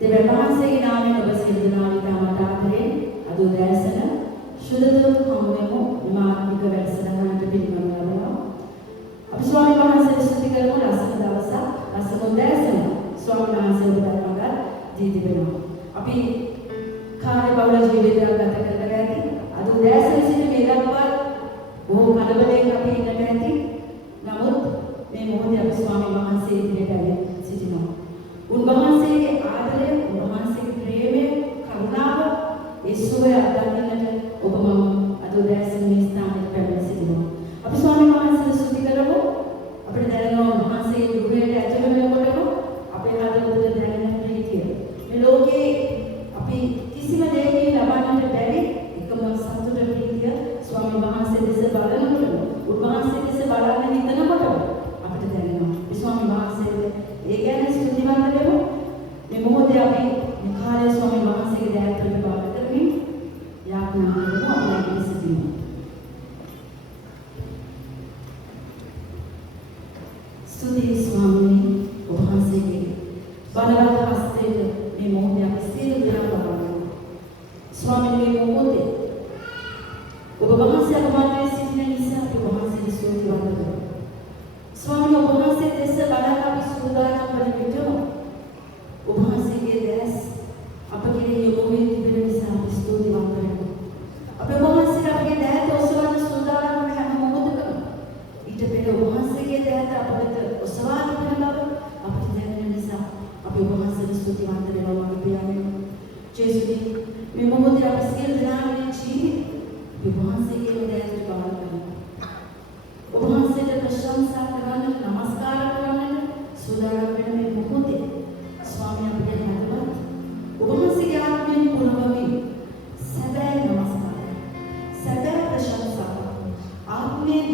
දෙවියන් වහන්සේගේ නාමයෙන් ඔබ සියලු දෙනා ඉතාමත් ආදරයෙන් අද උදෑසන ශුද්ධ හමුවෙමු මාත්මික වැඩසටහනට පිළිගන්න ලබනවා. අපි ස්වාමීන් වහන්සේට ස්තුති කරමු. ලස්සන දවසක්, ලස්සන උදෑසන ස්වාමීන් වහන්සේ ඔබ දක්වගත් දී තිබෙනවා. අපි කාර්යබහුල ජීවිතයක් ගත කරලා ඇති. අද උදෑසන සිට මේ දක්වා බොහෝ කලබලයෙන් අපි ඉන්නට ඇති. නමුත් මේ මොහොතේ අපි ස්වාමීන් වහන්සේ ඉදිරියට ඇවිත් සිටිනවා. උන්වහන්සේගේ ආදරය, උන්වහන්සේගේ ප්‍රේමය, කරුණාව, ඒ සුවය අත්දකින්නට ඔබ මම අද උදෑසන මේ ස්ථානයේ පැමිණ සිටිනවා. අපි ස්වාමීන් වහන්සේට ස්තුති කරමු. අපිට දැනෙනවා උන්වහන්සේගේ ගෘහයට ඇතුළු වෙනකොටම අපේ හදවතට දැනෙන ප්‍රීතිය. මේ ලෝකේ අපි කිසිම දෙයකින් ලබන්නට බැරි එකම සතුට ප්‍රීතිය ස්වාමීන් වහන්සේ දෙස බලනකොටම, උන්වහන්සේ දෙස බලන්න හිතනකොටම අපිට දැනෙනවා. ඒ ස්වාමීන් වහන්සේට ඒ ගැන ස්තුතිවන්ත වෙමු. මේ මොහොතේ අපි මේ කාලේ ස්වාමීන් වහන්සේගේ දයාවට බාර කරමින් යාඥා කරමු. අපේ සිටිනවා. ස්තුති ස්වාමීනි, ඔබ වහන්සේගේ බලවත් හස්තයට මේ මොහොතේ අපි සියලු දෙනා බලනවා. ස්වාමීනි, මේ මොහොතේ ඔබ වහන්සේ අපමානයේ සිටින නිසා අපි වහන්සේට ස්තුතිවන්ත වෙනවා. ස්වාමීනි, ඔබ වහන්සේ දෙස බලන අපි සූදානම් වන විටම ඔබ වහන්සේගේ දැස් අප කෙරෙහි යොමු වී තිබෙන නිසා අපි ස්තුතිවන්ත වෙනවා. අපි ඔබ වහන්සේට අපගේ දෑත ඔසවන්න සූදානම් වන හැම මොහොතකම ඊට පෙර ඔබ වහන්සේගේ දෑත අපට ඔසවා තිබෙන බව අපට දැනෙන නිසා අපි ඔබ වහන්සේට ස්තුතිවන්ත වෙනවා. අපි පියාණන් ජේසුනි, මේ මොහොතේ අපි සියලු දෙනාගේ ජීවිත ඔබ වහන්සේගේ දෑතට බාර කරනවා. ඔබ වහන්සේට ප්‍රශංසා කරන්න, නමස්කාර කරන්න සූදානම් වෙන මේ මොහොතේ ස්වාමී අපේ හදවත් ඔබ වහන්සේගේ ආත්මයෙන් පුරවමින් සැබෑ නමස්කාරය, සැබෑ ප්‍රශංසාව ආත්මයෙන්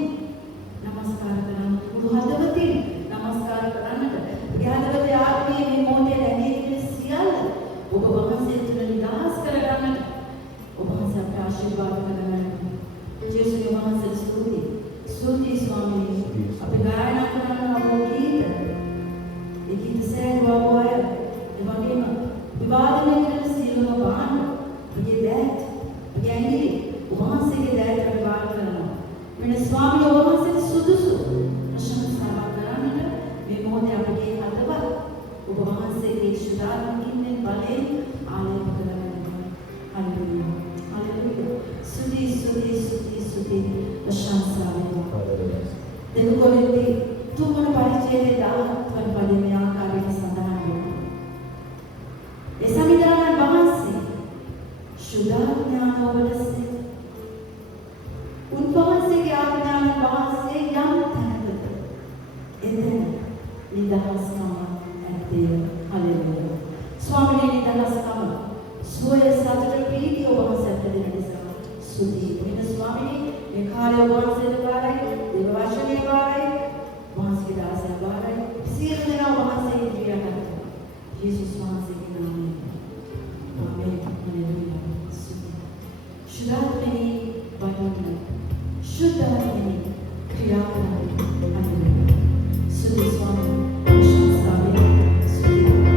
නමස්කාර කරන්න, මුළු හදවතින් නමස්කාර කරන්නට, ඒ හදවතේ ආත්මයේ මේ මොහොතේ රැඳී සිටින සියල්ල ඔබ වහන්සේ තුළ නිදහස් කරගන්නට ඔබ වහන්සේ අපට ආශිර්වාද කරගන්න. ජේසුස් වහන්සේ ස්තුතියි. ස්තුතියි ස්වාමීනි. අපි ගායනා කරන අපේ ගීත, ඒ ගීත සෑහුවා අය, ඒ වගේම විවාදනය කරන සියලුම බාහන, අපගේ දෑත්, අපගේ ඇඟිලි ඔබ වහන්සේගේ දෑත් අපි වාර කරනවා. මෙන්න ස්වාමීනි, ඔබ වහන්සේට සුදුසු ප්‍රශංසාවක් කරන්නට මේ මොහොතේ අපගේ හදවත් ඔබ වහන්සේගේ ශුද්ධාත්මිකින් බලයෙන් ආලෝක කරගන්නවා. හල්ලෙලුයා. හල්ලෙලුයා. ස්තුති ස්තුති ස්තුති ස්තුති ප්‍රශංසා වේවා. දෙවි කොරින්ති තුන්වන පරිච්ඡේදයේ 17 වන පදයේ ආකාරයට සඳහන් වෙනවා. ඒ සමිදානන් වහන්සේ ශුද්ධාඥාන ඔබලසේ උන්වහන්සේගේ ආඥාන වහන්සේ යම් තැනකට එතන නිදහස්කම ඇත්තේ. හල්ලෙලුයා. ස්වාමීනි, නිදහස්කම සෝය සතුට ප්‍රීතිය ඔබ වහන්සේට දෙන නිසා ස්තුතියි. මෙන්න ස්වාමීනි, මේ කාර්ය ඔබ වහන්සේට බාරයි, දේව වචනේ බාරයි, වහන්සේගේ දාසයන් බාරයි. සියලු දෙනා වහන්සේ ඉදිරියට ගන්නවා. යේසුස් වහන්සේගේ නාමයෙන්. ආමේන්. හල්ලෙලුයා. ශුද්ධාත්මේ වඩන ශුද්ධාත්මේ ක්‍රියා කරන හල්ලෙලුයා. ස්තුති ස්වාමීනි. ප්‍රශංසාවේ ස්තුති.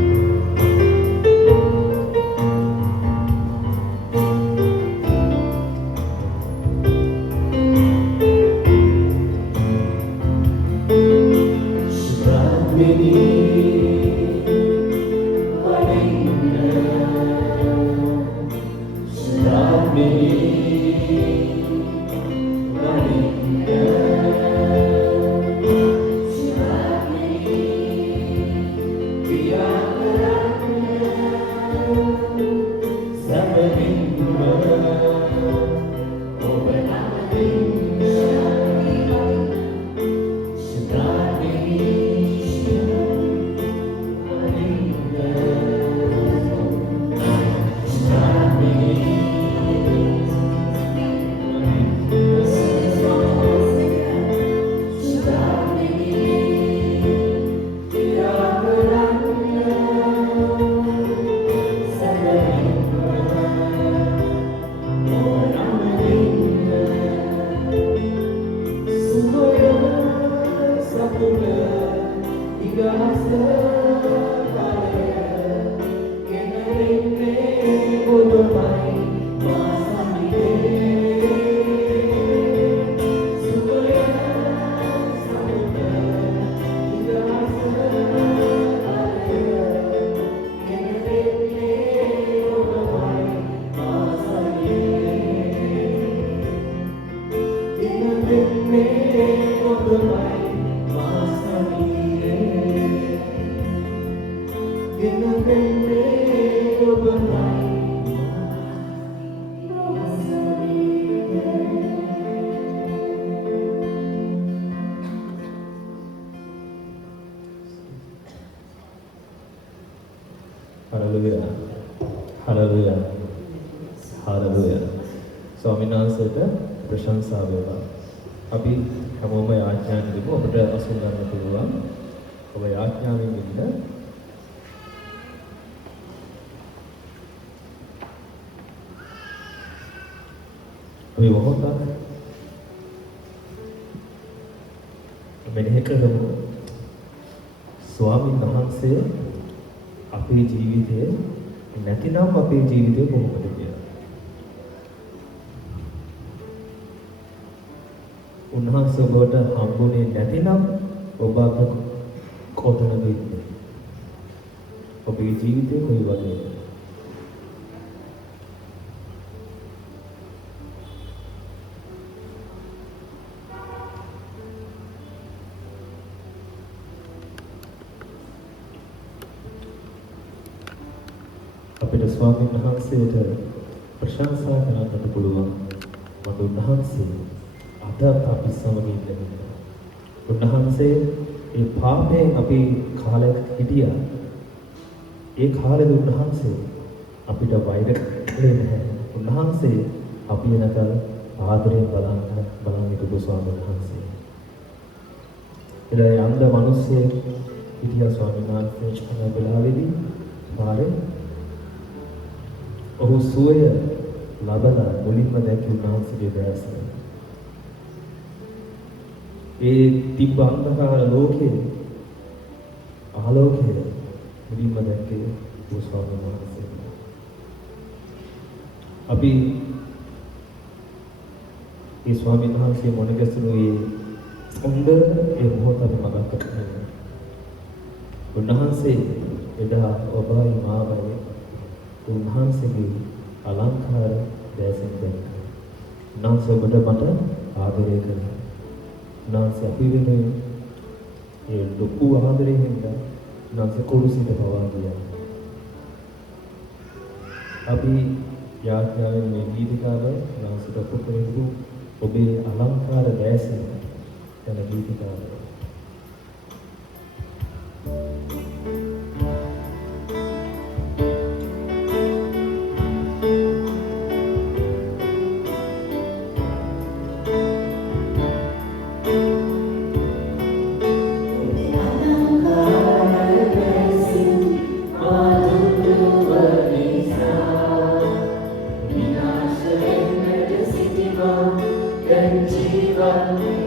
Hallelujah. Hallelujah. Hallelujah. ස්වාමීන් වහන්සේට ප්‍රශංසා වේවා. අපි හැමෝම යාඥාන් දෙමු අපිට අසු ගන්න පුළුවන්. ඔබ යාඥාවෙන් ඉන්න. අපි මොහොතක් මෙනෙහි කරමු. ස්වාමීන් වහන්සේ අපේ ජීවිතයේ නැතිනම් අපේ ජීවිතය කොහොමද කියලා. උන්වහන්සේ ඔබට හම්බුනේ නැතිනම් ඔබ කොතනද ඉන්නේ? ඔබේ ජීවිතය කොයි වගේද? අපිට ස්වාමීන් වහන්සේට ප්‍රශංසා කරන්නට පුළුවන්. මොකද උන්වහන්සේ අද අපි සමග ඉන්නවා. උන්වහන්සේ ඒ පාපයෙන් අපි කාලයක් හිටියා. ඒ කාලෙද උන්වහන්සේ අපිට වෛර කළේ නැහැ. උන්වහන්සේ අපි වෙනකල් ආදරයෙන් බලන් හිටපු ස්වාමීන් වහන්සේ. ඒ අන්ධ මිනිස්සේ හිටියා ස්වාමීන් වහන්සේ යන වෙලාවේදී පාරේ ඔහු සුවය ලබලා මුලින්ම දැක්කේ උන්වහන්සේගේ දැස. ඒ තිබ්බ අන්ධකාර ලෝකයේ ආලෝකය මුලින්ම දැක්කේ ස්වාමීන් වහන්සේ. අපි ඒ ස්වාමීන් වහන්සේ මොන ගැසුණු ඒ සුන්දර ඒ මොහොත අපි මතක් කරගන්නවා. උන්වහන්සේ එදා ඔබයි මාවයි උන්වහන්සේගේ අලංකාර දැසින් දැක්කා. උන්වහන්සේ ඔබට මට ආදරය කළා. උන්වහන්සේ අපි වෙනුවෙන් ඒ ලොකු ආදරයෙන් හින්දා උන්වහන්සේ කුරුසිට පවා ගියා. අපි යාඥාවෙන් මේ ගීතිකාව උන්වහන්සේට පුරුදු ඔබේ අලංකාර දැසින් යන ගීතිකාව. Hallelujah.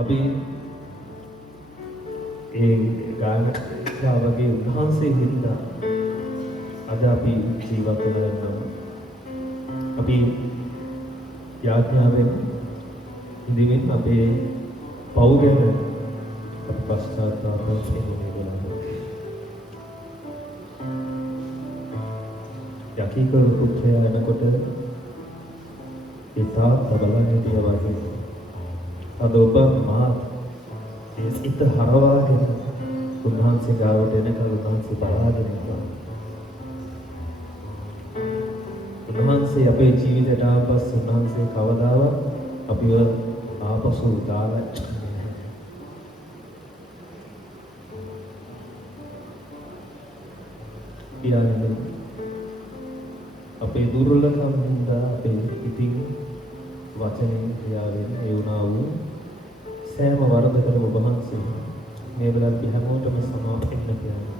අපි ඒ ගායකයාගේ උන්වහන්සේ හින්දා අද අපි ජීවත් වෙනවා. අපි යාඥාවෙන් ඉදිරින් අපේ පව් ගැන අපි පශ්චාත්තාප වෙනවා. යකීකරු පුත්‍රයා එනකොට ඒ තාත්තා බලන්නේ තියවගේ අද ඔබ මා ඒ සිත හරවාගෙන උන්වහන්සේ ගාවට එනකල් උන්වහන්සේ බලාගෙන ඉන්නවා. උන්වහන්සේ අපේ ජීවිතයට ආපස් උන්වහන්සේ කවදාවත් අපිව ආපසු දාලා පියාණන් අපේ දුර්වලකම් හින්දා අපේ ඉතින් වචනෙන් ක්‍රියාවෙන් ඒ වුණා වූ සෑම වරදකටම ඔබ වහන්සේ මේ වෙලාවට හැමෝටම සමාව වෙන්න කියලා.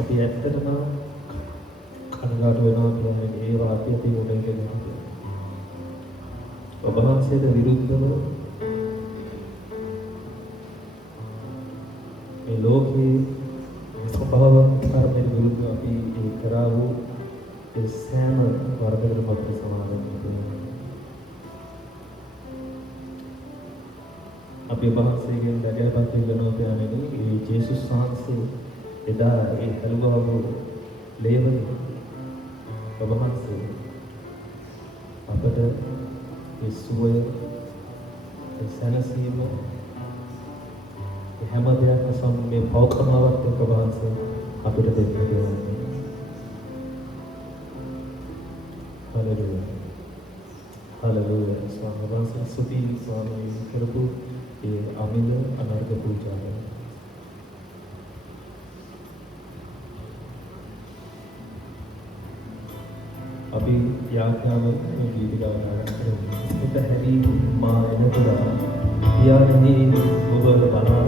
අපි ඇත්තටම කනගාටු වෙනවා කියන්නේ ඒ වාක්‍යය තිබුණේ කියලා. ඔබ වහන්සේට විරුද්ධව මේ ලෝකේ ස්වභාව කර්මයට විරුද්ධව අපි ඒ කරා වූ ඒ සෑම වරදකටම අපි සමාව වෙන්න. අපි වහන්සේගෙන් දැකපත් වෙනවා කියන්නේ ඒ ජේසුස් වහන්සේ එදා ඒ හලුවාව ලේවන ඔබ වහන්සේ අපට ඒ සුවය ඒ සැනසීම හැම දෙයක්ම සම මේ පෞකමාවත් එක්ක වහන්සේ අපිට දෙන්න දෙනවා. හලෙලුයා. හලෙලුයා. ස්වාමීන් වහන්සේ සුදී ස්වාමීන් කරපු ඒ අමිල අනර්ග පූජාව. අපි යාඥාවෙන් මේ ගීත ගායනා කරමු. හිත හැදී මා එනතුරා පියාණනි ඔබ බලා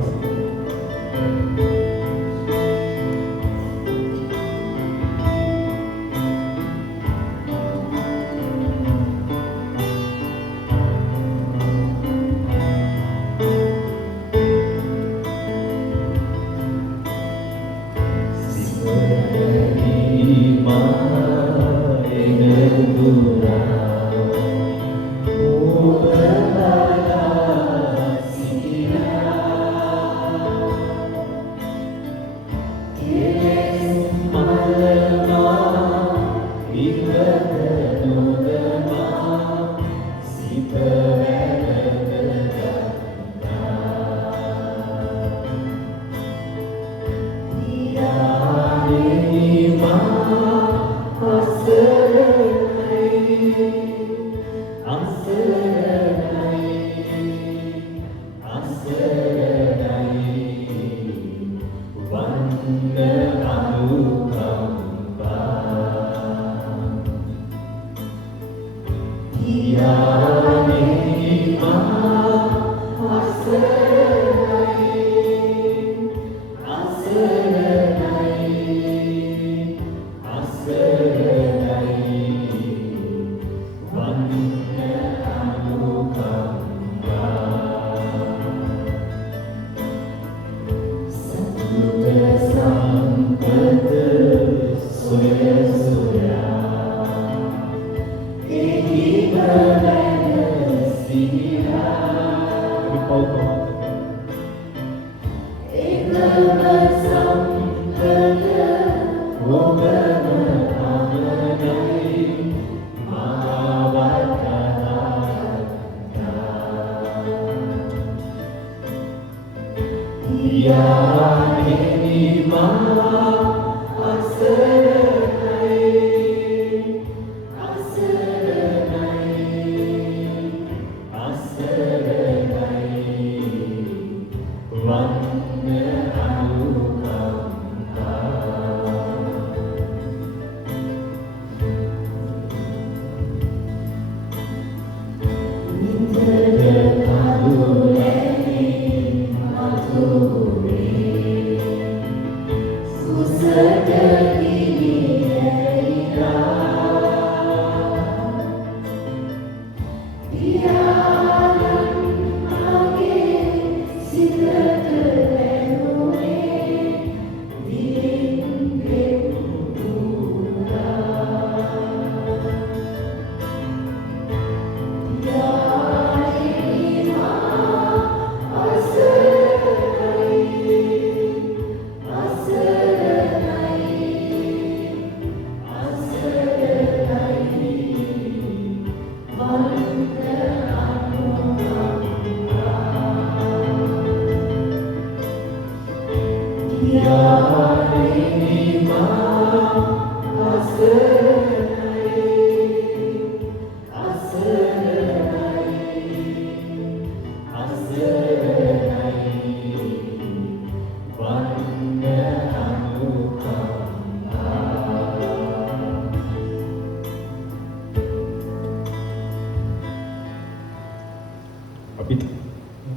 අපි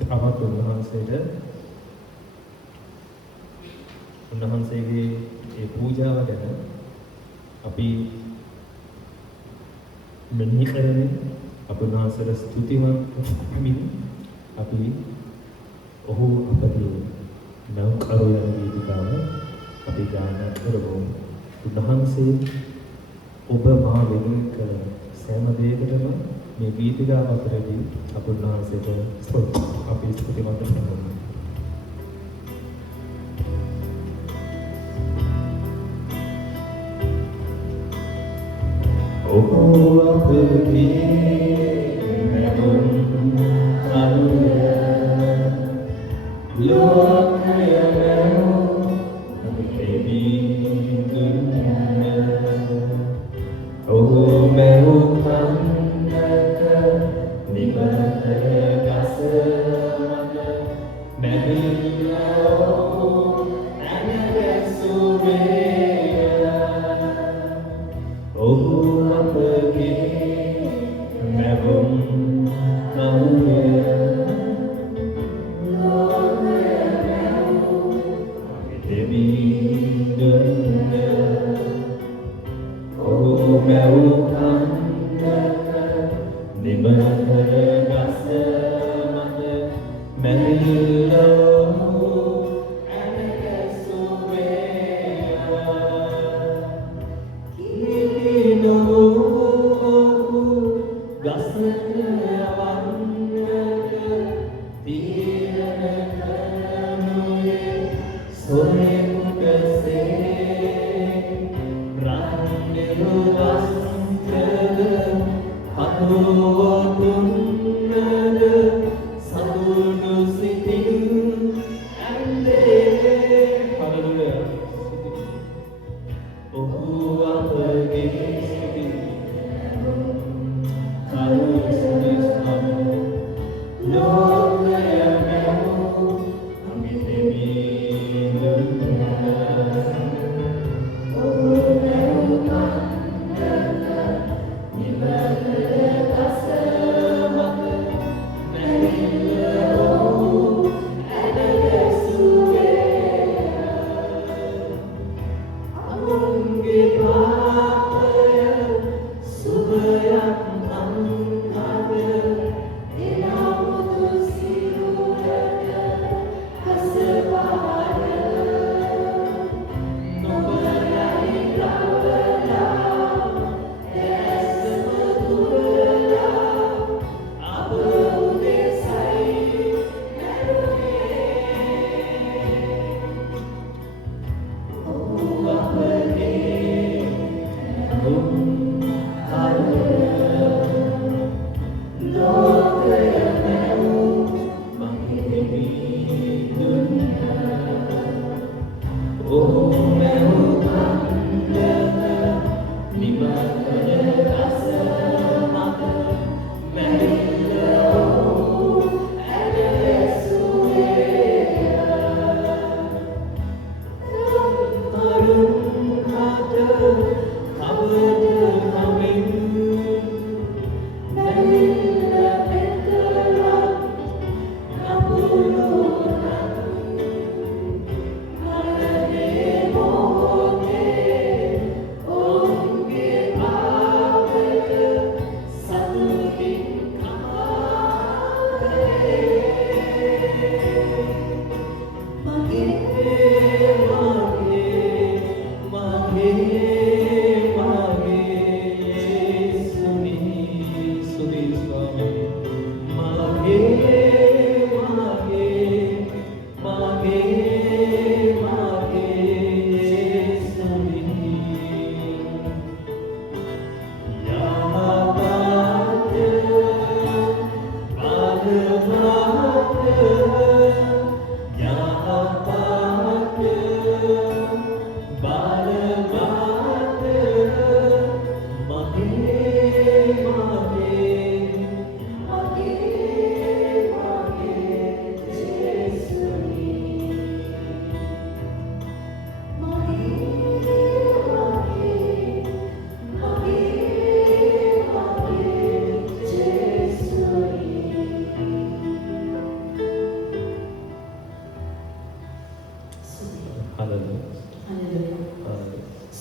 අවත් උන්වහන්සේගේ ඒ පූජාව ගැන අපි මෙනෙහි කරමින් අප උන්වහන්සේට ස්තුතිවන්ත වෙමින් අපි ඔහු අපගේ නම් කරු යන ගීතිකාව අපි ගායනා කරමු. උන්වහන්සේ ඔබ මා වෙනුවෙන් කළ සෑම දෙයකටම මේ ගීතිකාව අතරදී අප උන්වහන්සේට අපි ස්තුතිවන්ත වෙනවා. ඔබ අපගේ මෙවුන් කරුය ලෝකය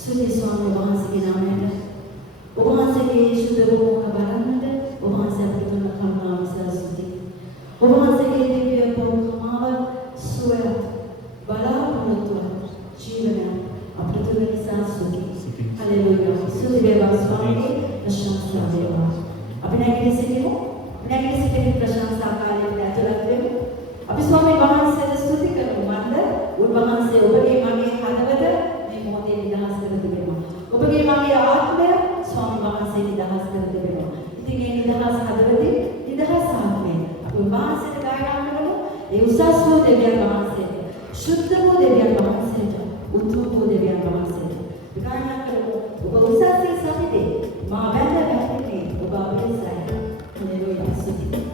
සුදී ස්වාමීන් වහන්සේගේ නාමයෙන් ඔබ වහන්සේගේ සුදු රූපක බලන්නට ඔබ වහන්සේ අපිට දුන්න කරුණාව සරසති. ඔබ වහන්සේගේ දිව්‍ය පෞඛමාව සුවය බලාපොරොත්තු ජීවන අපිට දුන්න නිසා සුදී. හලෙලූයා. සුදී වේවා ස්වාමී ප්‍රශංසා වේවා. අපි නැගී සිටිමු. නැගී සිටින ප්‍රශංසා කාලයට ඇතුළත් වෙමු. අපි ස්වාමීන් වහන්සේට ස්තුති කරමු. මන්ද උන්වහන්සේ ඔබගේ මගේ හදවත මොහොතේ නිදහස් කර දෙනවා. ඔබගේ මගේ ආත්මය ස්වාමීන් වහන්සේ නිදහස් කර දෙනවා. ඉතින් මේ නිදහස් හදවතේ නිදහස් ආත්මය අපි වහන්සේට ගායනා කරමු. ඒ උසස් වූ දෙවියන් වහන්සේට, ශුද්ධ වූ දෙවියන් වහන්සේට, උතුම් වූ දෙවියන් වහන්සේට ගායනා කරමු. ඔබ උසස්සේ සමිතේ මා වැඳ වැටෙන්නේ ඔබ අපේසයි. හලෙලූයා. ස්තුති.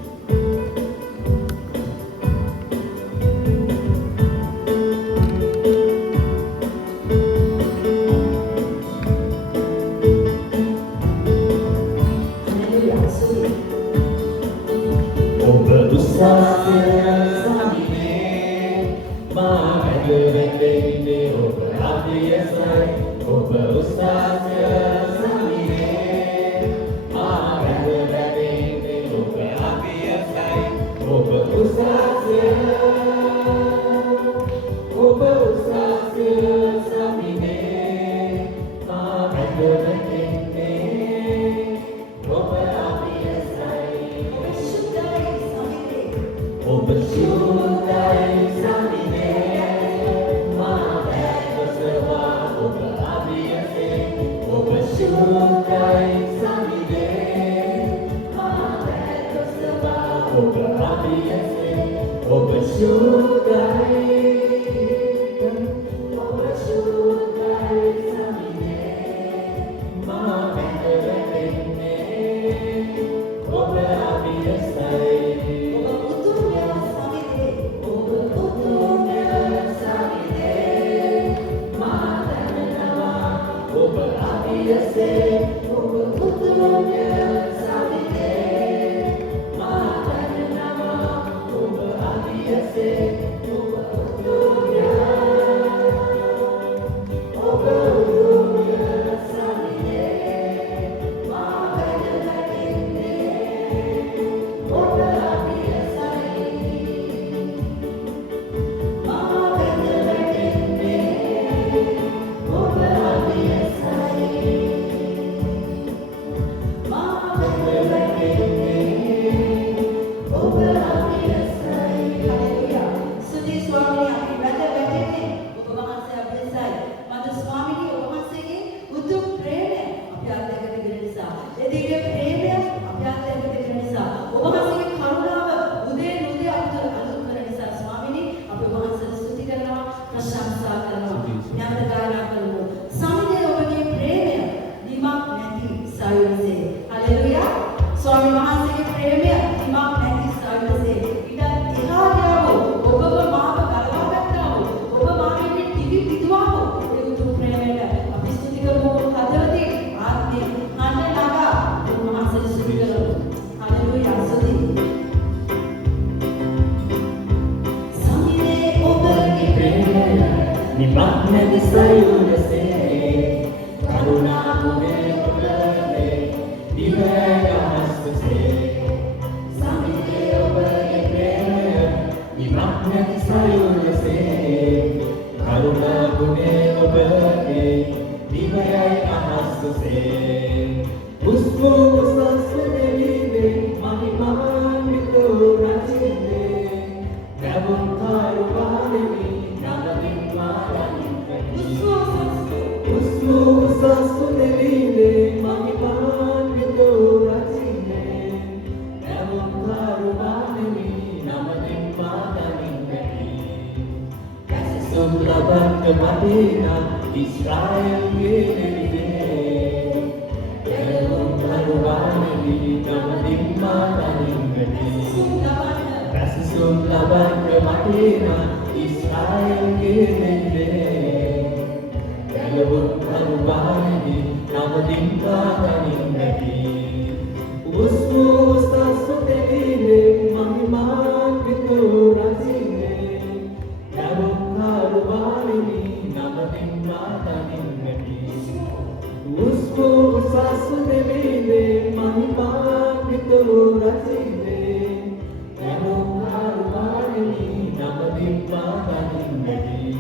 සුසේ උස්මෝ සසුදෙවිනේ මහිමාන්විත රජිනේ නැවුම් කාරුවානෙමි නමදින් මාරණින් උස්මෝ සසුදෙවිනේ මහිමාන්විත රජිනේ නැවුම් කාරුවානෙමි නමදින් මාරණින් Sumlaban ke Madinah Israel gini Dalam haruan di Namadin Madanin gini Kasih sumlaban ke Madinah Israel gini Dalam haruan di Namadin Madanin gini Usmu ustasu teline Mahiman gitu razine Dalam haruanini Namadin Madanin gini Usmu ustasu teline Mahiman gitu razine Dalam haruanini Namadin Madanin gini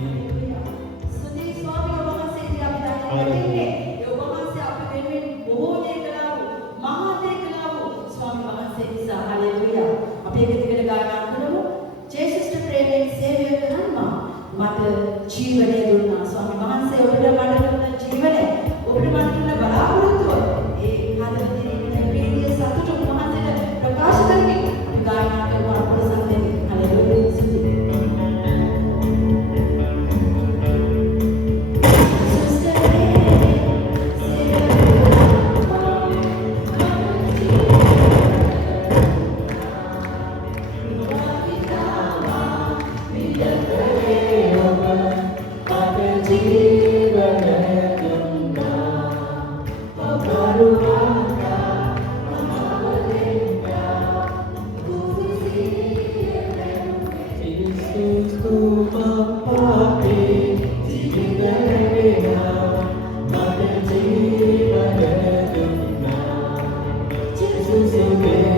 Sudi Swami ඔබ වහන්සේ ඉදිරි අපි දකින්නේ ඔබ වහන්සේ අපි වෙනුවෙන් බොහෝ දේ කළා වූ මහා දේ කළා වූ ස්වාමි වහන්සේ නිසා හලෙලුයා අපි එක දිගට ගායනා කරමු ජේසුස්ට ප්‍රේමයෙන් සේවය කරනවා මට ජීවනය දුන්නා ස්වාමි වහන්සේ ඔබට මට දුන්න ජීවනය ඔබට මට දුන්න බලාපොරොත්තුව ඒ හදවතේ ඉන්න ප්‍රීතිය සතුට ඔබ වහන්සේට ප්‍රකාශ කරමින් අපි ගායනා කරනවා අපේ සම්පේ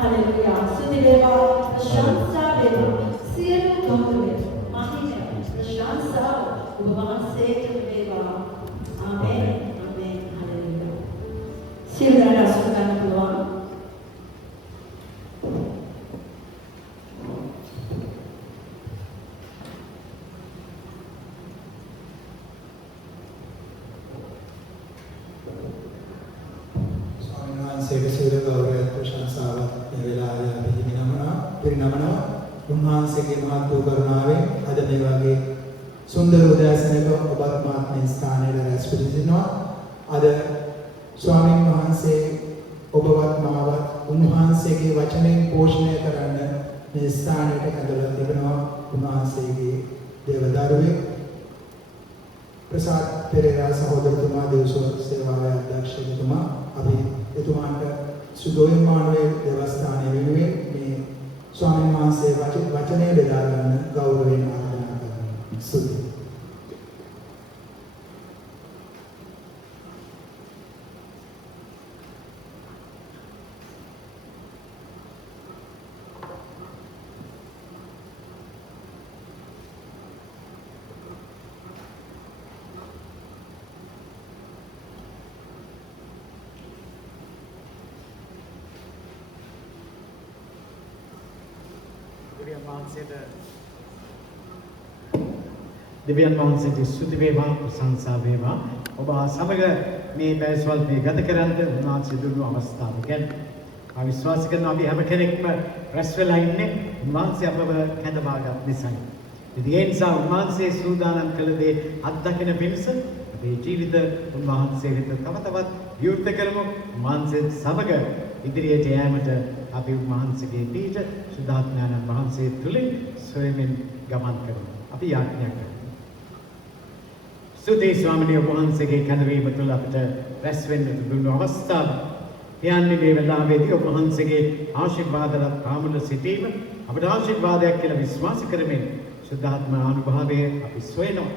හලෙලුයා සුදී වහන්සේගේ මහත් වූ කරුණාවෙන් අද මේ වගේ සුන්දර උදෑසනක ඔබත් මාත් මේ ස්ථානයේ රැස් පිළිසිනවා. අද ස්වාමීන් වහන්සේ ඔබවත් මාවත් උන්වහන්සේගේ වචනයෙන් පෝෂණය කරන්න මේ ස්ථානයට ඇදලා තිබෙනවා. උන්වහන්සේගේ දේවදරුවේ ප්‍රසාද් පෙරේරා සහෝදරතුමා දේවසෝ සේවාවේ අධ්‍යක්ෂකතුමා අපි එතුමාට සුදෝයන් මානවයේ දේවස්ථානයේ වෙනුවෙන් මේ ස්වාමීන් වහන්සේ වචනය බෙදා ගන්න ගෞරවයෙන් ආරාධනා කරනවා. ස්තුතියි. දෙවියන් වහන්සේට ස්තුති වේවා ප්‍රශංසා වේවා. ඔබ සමග මේ බැස්වල්පේ ගත කරන්න උන්වහන්සේ දුන්නු අවස්ථාව ගැන මම විශ්වාස කරනවා අපි හැම කෙනෙක්ම රැස් වෙලා ඉන්නේ උන්වහන්සේ අපව කැඳවාගත් නිසා. ඉතින් ඒ නිසා උන්වහන්සේ සූදානම් කළ දේ අත්දකින පිණිස අපේ ජීවිත උන්වහන්සේ වෙත තව තවත් විවෘත කරමු. උන්වහන්සේ සමග ඉදිරියට යෑමට අපි උන්වහන්සේගේ පීඨ සුදාත්ඥානන් වහන්සේ තුලින් සොයමින් ගමන් කරමු. අපි යාඥා කරමු. සුදේ ස්වාමීන් වහන්සේගේ කැඳවීම තුළ අපිට රැස් වෙන්න දුන්නු අවස්ථාව. යන්නේ මේ වෙලාවේදී ඔබ වහන්සේගේ ආශිර්වාදවත් කාමල සිටීම අපට ආශිර්වාදයක් කියලා විශ්වාස කරමින් සුද්ධාත්ම අනුභවයේ අපි සොයනවා.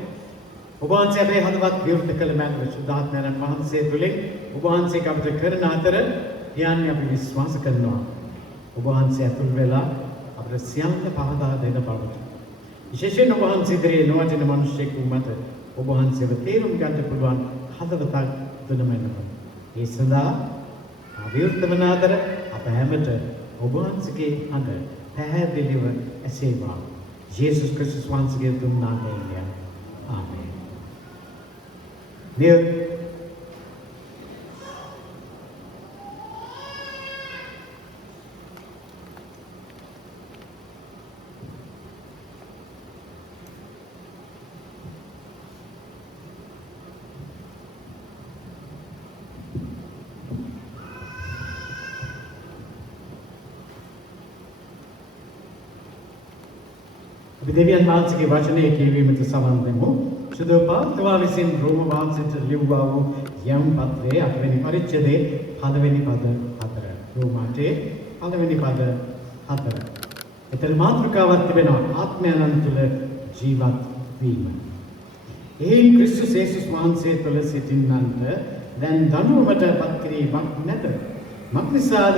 ඔබ වහන්සේ අපේ හදවත් විවෘත කළ මැනව සුද්ධාත්මයන් වහන්සේ තුළින් ඔබ වහන්සේ අපිට කරන අතර යන්නේ අපි විශ්වාස කරනවා. ඔබ වහන්සේ ඇතුල් වෙලා අපිට සියල්ල පහදා දෙන බවට. විශේෂයෙන් ඔබ වහන්සේ ඉදිරියේ නොවටින මිනිසෙකු මත ඔබ වහන්සේව තේරුම් ගන්න පුළුවන් හදවතක් තුනමනවා. ඒ සඳහා විවෘත වන අතර අප හැමත ඔබ වහන්සේගේ හඬ පැහැදිලිව ඇසේවා. යේසුස් ක්‍රිස්තුස් වහන්සේගේ තුන් නාමයෙන්. ආමේන්. දෙවියන් වහන්සේගේ වචනය කියවීමට සමන් දෙමු. සුදු පාත්වා විසින් රෝම වහන්සේට ලිව්වා වූ යම් පත්‍රයේ 8 වෙනි පරිච්ඡේදයේ 5 වෙනි පද 4. රෝමාටේ 5 වෙනි පද 4. එතන මාතෘකාවක් තිබෙනවා ආත්මයන් තුළ ජීවත් වීම. ඒ ක්‍රිස්තුස් යේසුස් වහන්සේ තුළ සිටින්නන්ට දැන් දඬුවමට පත් කිරීමක් නැත. මක්නිසාද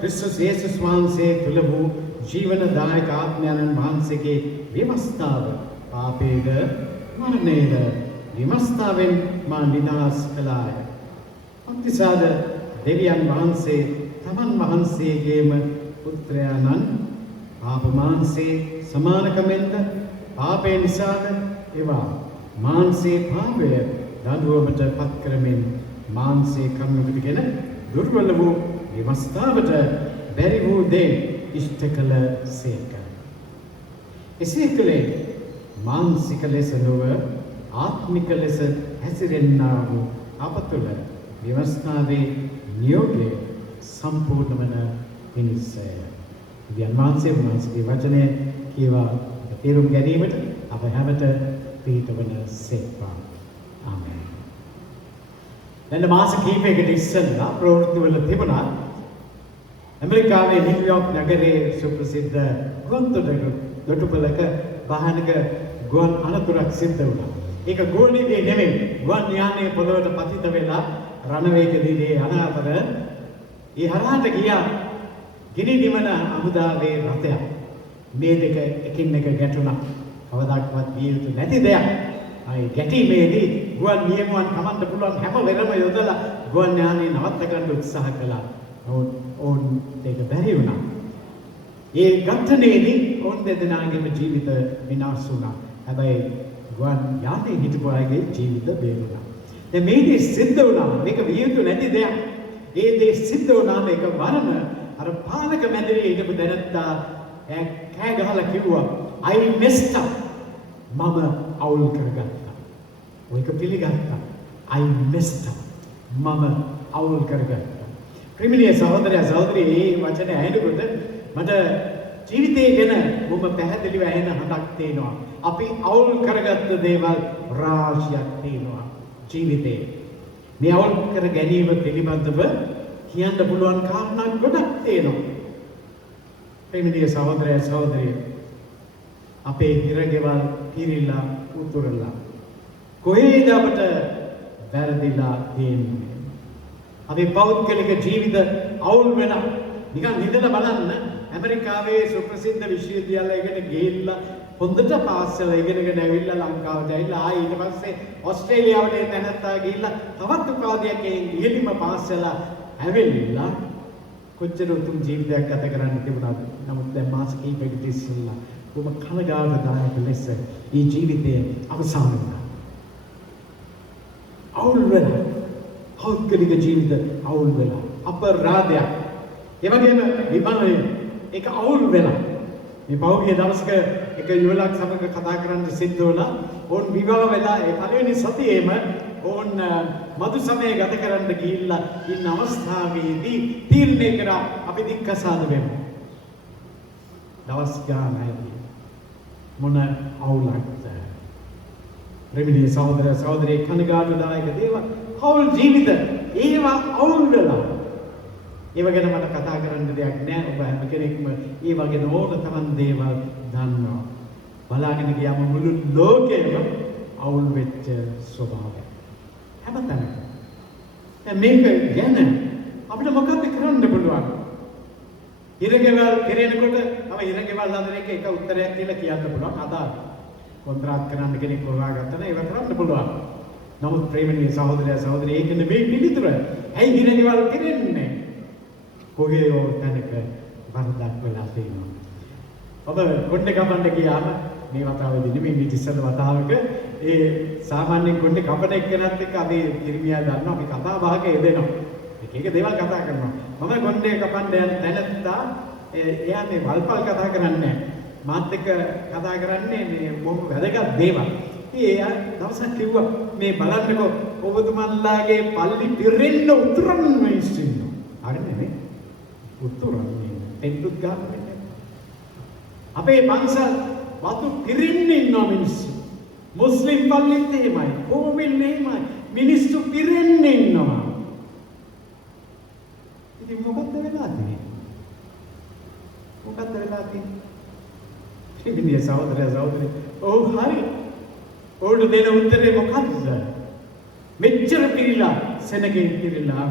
ක්‍රිස්තුස් යේසුස් වහන්සේ තුළ වූ ජීවනදායක ආත්මයන් වහන්සේගේ විමස්ථාව පාපේද මරණයද විමස්ථාවෙන් මා විනාශ කළාය. අන්තිසාද දෙවියන් වහන්සේ තමන් වහන්සේගේම පුත්‍රයාණන් පාප මාංශේ සමානකමෙන්ද පාපේ නිසාද ඒවා මාංශේ පාපය දඬුවමට පත් කරමින් මාංශේ කම්මකටගෙන දුර්වල වූ විමස්ථාවට බැරි වූ දේ ඉෂ්ට කළ සේක. එසේ කළේ මානසික ලෙස නොව ආත්මික ලෙස හැසිරෙන්නා වූ අප තුළ විවස්ථාවේ නියෝගය සම්පූර්ණ වන පිණිසය. වහන්සේගේ වචනය කියවා තේරුම් ගැනීමට අප හැමත පිහිටවන සේක්වා. ආමේන්. දැන් මාස කිහිපයකට ඉස්සෙල්ලා ප්‍රවෘත්තිවල තිබුණා ඇමරිකාවේ නිව්යෝක් නගරයේ සුප්‍රසිද්ධ ගුවන් තොටුපළක භයානක ගුවන් අනතුරක් සිද්ධ වුණා. ඒක ගෝලීගේ නෙමෙයි. ගුවන් යානයේ පොළොවට පතිත වෙලා රණවේගදී යන අතර ඒ හරහාට ගියා ගිනි නිවන අමුදාවේ රථයක්. මේ දෙක එකින් එක ගැටුණා. කවදාවත් විය යුතු නැති දෙයක්. අයි ගැටීමේදී ගුවන් නියමුවන් කමන්න පුළුවන් හැම වෙලම යොදලා ගුවන් යානය නවත්ත ගන්න උත්සාහ කළා. ඕන් ඒක බැරි වුණා. ඒ ඝටනයේදී ඕන් දෙදෙනාගේම ජීවිත විනාශ වුණා. හැබැයි ගුවන් යානයේ හිටපු අයගේ ජීවිත බේරුණා. දැන් මේ දේ සිද්ධ වුණා. මේක විය යුතු නැති දෙයක්. ඒ දේ සිද්ධ වුණා මේක වරම අර පාලක මැදිරියේ හිටපු දැනත්තා කෑ ගහලා කිව්වා I messed up. මම අවුල් කරගත්තා. ඔයක පිළිගත්තා. I messed up. මම අවුල් කරගත්තා. ප්‍රේමණීය සහෝදරයා සහෝදරිය මේ වචනේ ඇහෙනකොට මට ජීවිතේ ගැන මොම පැහැදිලිව ඇහෙන හදක් තියෙනවා. අපි අවුල් කරගත්ත දේවල් රාශියක් තියෙනවා ජීවිතේ. මේ අවුල් කර ගැනීම පිළිබඳව කියන්න පුළුවන් කාරණා ගොඩක් තියෙනවා. ප්‍රේමණීය සහෝදරයා සහෝදරිය අපේ හිරගෙවල් පිරීලා උතුරලා කොහේද අපට වැරදිලා තියෙන්නේ? අපේ පෞද්ගලික ජීවිත අවුල් වෙනවා. නිකන් හිතලා බලන්න ඇමරිකාවේ සුප්‍රසිද්ධ විශ්වවිද්‍යාලයකට ගිහිල්ලා හොඳට පාසල ඉගෙනගෙන ඇවිල්ලා ලංකාවට ඇවිල්ලා ආයෙ ඊට පස්සේ ඕස්ට්‍රේලියාවට එන්න නැත්තා ගිහිල්ලා තවත් උපාධියක් ඉගෙනීම පාසල ඇවිල්ලා කොච්චර උතුම් ජීවිතයක් ගත කරන්න තිබුණාද? නමුත් දැන් මාස කිහිපයකට ඉස්සෙල්ලා කොහොම කනගාටුදායක ලෙස මේ ජීවිතය අවසන් වුණා. අවුල් වෙලා පෞද්ගලික ජීවිත අවුල් වෙලා අපරාධයක්. ඒ වගේම විමනය ඒක අවුල් වෙලා. මේ පෞද්ගලික දවසක එක යුවලක් සමග කතා කරන්න සිද්ධ වුණා. ඕන් විවාහ වෙලා ඒ පළවෙනි සතියේම ඕන් මధు සමය ගත කරන්න ගිහිල්ලා ඉන්න අවස්ථාවේදී තීරණය කරා අපි දික්කසාද වෙමු. දවස් ගානයි මොන අවුලක්ද? ප්‍රේමණීය සහෝදර සහෝදරිය කනගාටුදායක දේවල් අවුල් ජීවිත ඒවා අවුල් වෙලා. ඒව ගැන මට කතා කරන්න දෙයක් නෑ. ඔබ හැම කෙනෙක්ම ඒ වගේ ඕන තරම් දේවල් දන්නවා. බලාගෙන ගියාම මුළු ලෝකෙම අවුල් වෙච්ච ස්වභාවය. හැමතැනම. දැන් මේක ගැන අපිට මොකක්ද කරන්න පුළුවන්? ඉරගෙවල් කෙරෙනකොට තව ඉරගෙවල් හදන එක උත්තරයක් කියලා කියන්න පුළුවන්. අදාළ කොන්ත්‍රාත් කරන්න කෙනෙක් හොයාගත්තා නම් ඒක කරන්න පුළුවන්. නමුත් ප්‍රේමණීය සහෝදරයා සහෝදරිය ඒක නෙවෙයි පිළිතුර. ඇයි ඉරගෙවල් කෙරෙන්නේ? කොහේ හෝ තැනක වරදක් වෙලා තියෙනවා. ඔබ කොණ්ඩේ කපන්න ගියාම මේ වතාවේදී නෙමෙයි මේ ඉස්සෙල්ල වතාවක ඒ සාමාන්‍යයෙන් කොණ්ඩේ කපන එක්කෙනත් එක්ක අපි ඉර්මියා දන්නවා අපි කතා බහක යෙදෙනවා. එක දේවල් කතා කරනවා. මම කොණ්ඩේ කපන්න යන තැනත්තා එයා මේ වල්පල් කතා කරන්නේ නැහැ. මාත් එක්ක කතා කරන්නේ මේ බොහොම වැදගත් දේවල්. එයා දවසක් කිව්වා මේ බලන්නකෝ ඔබතුමන්ලාගේ පල්ලි පිරෙන්න උතුරන් මිනිස්සු ඉන්නවා. හරිනේ නේ? උතුරන්නේ එන්නුත් ගන්න. අපේ පන්සල් වතු පිරෙන්න ඉන්නවා මිනිස්සු. මුස්ලිම් පල්ලිත් එහෙමයි. කොහොමද එහෙමයි? මිනිස්සු පිරෙන්න ඉන්නවා. ඉතින් මොකක්ද වෙලා තියෙන්නේ? මොකක්ද වෙලා තියෙන්නේ? ප්‍රේමණීය සහෝදරයා සහෝදරිය ඔව් හරි. ඕඩ දෙන උත්තරේ මොකක්ද? මෙච්චර පිළිලා සෙනගෙන් පිළිලා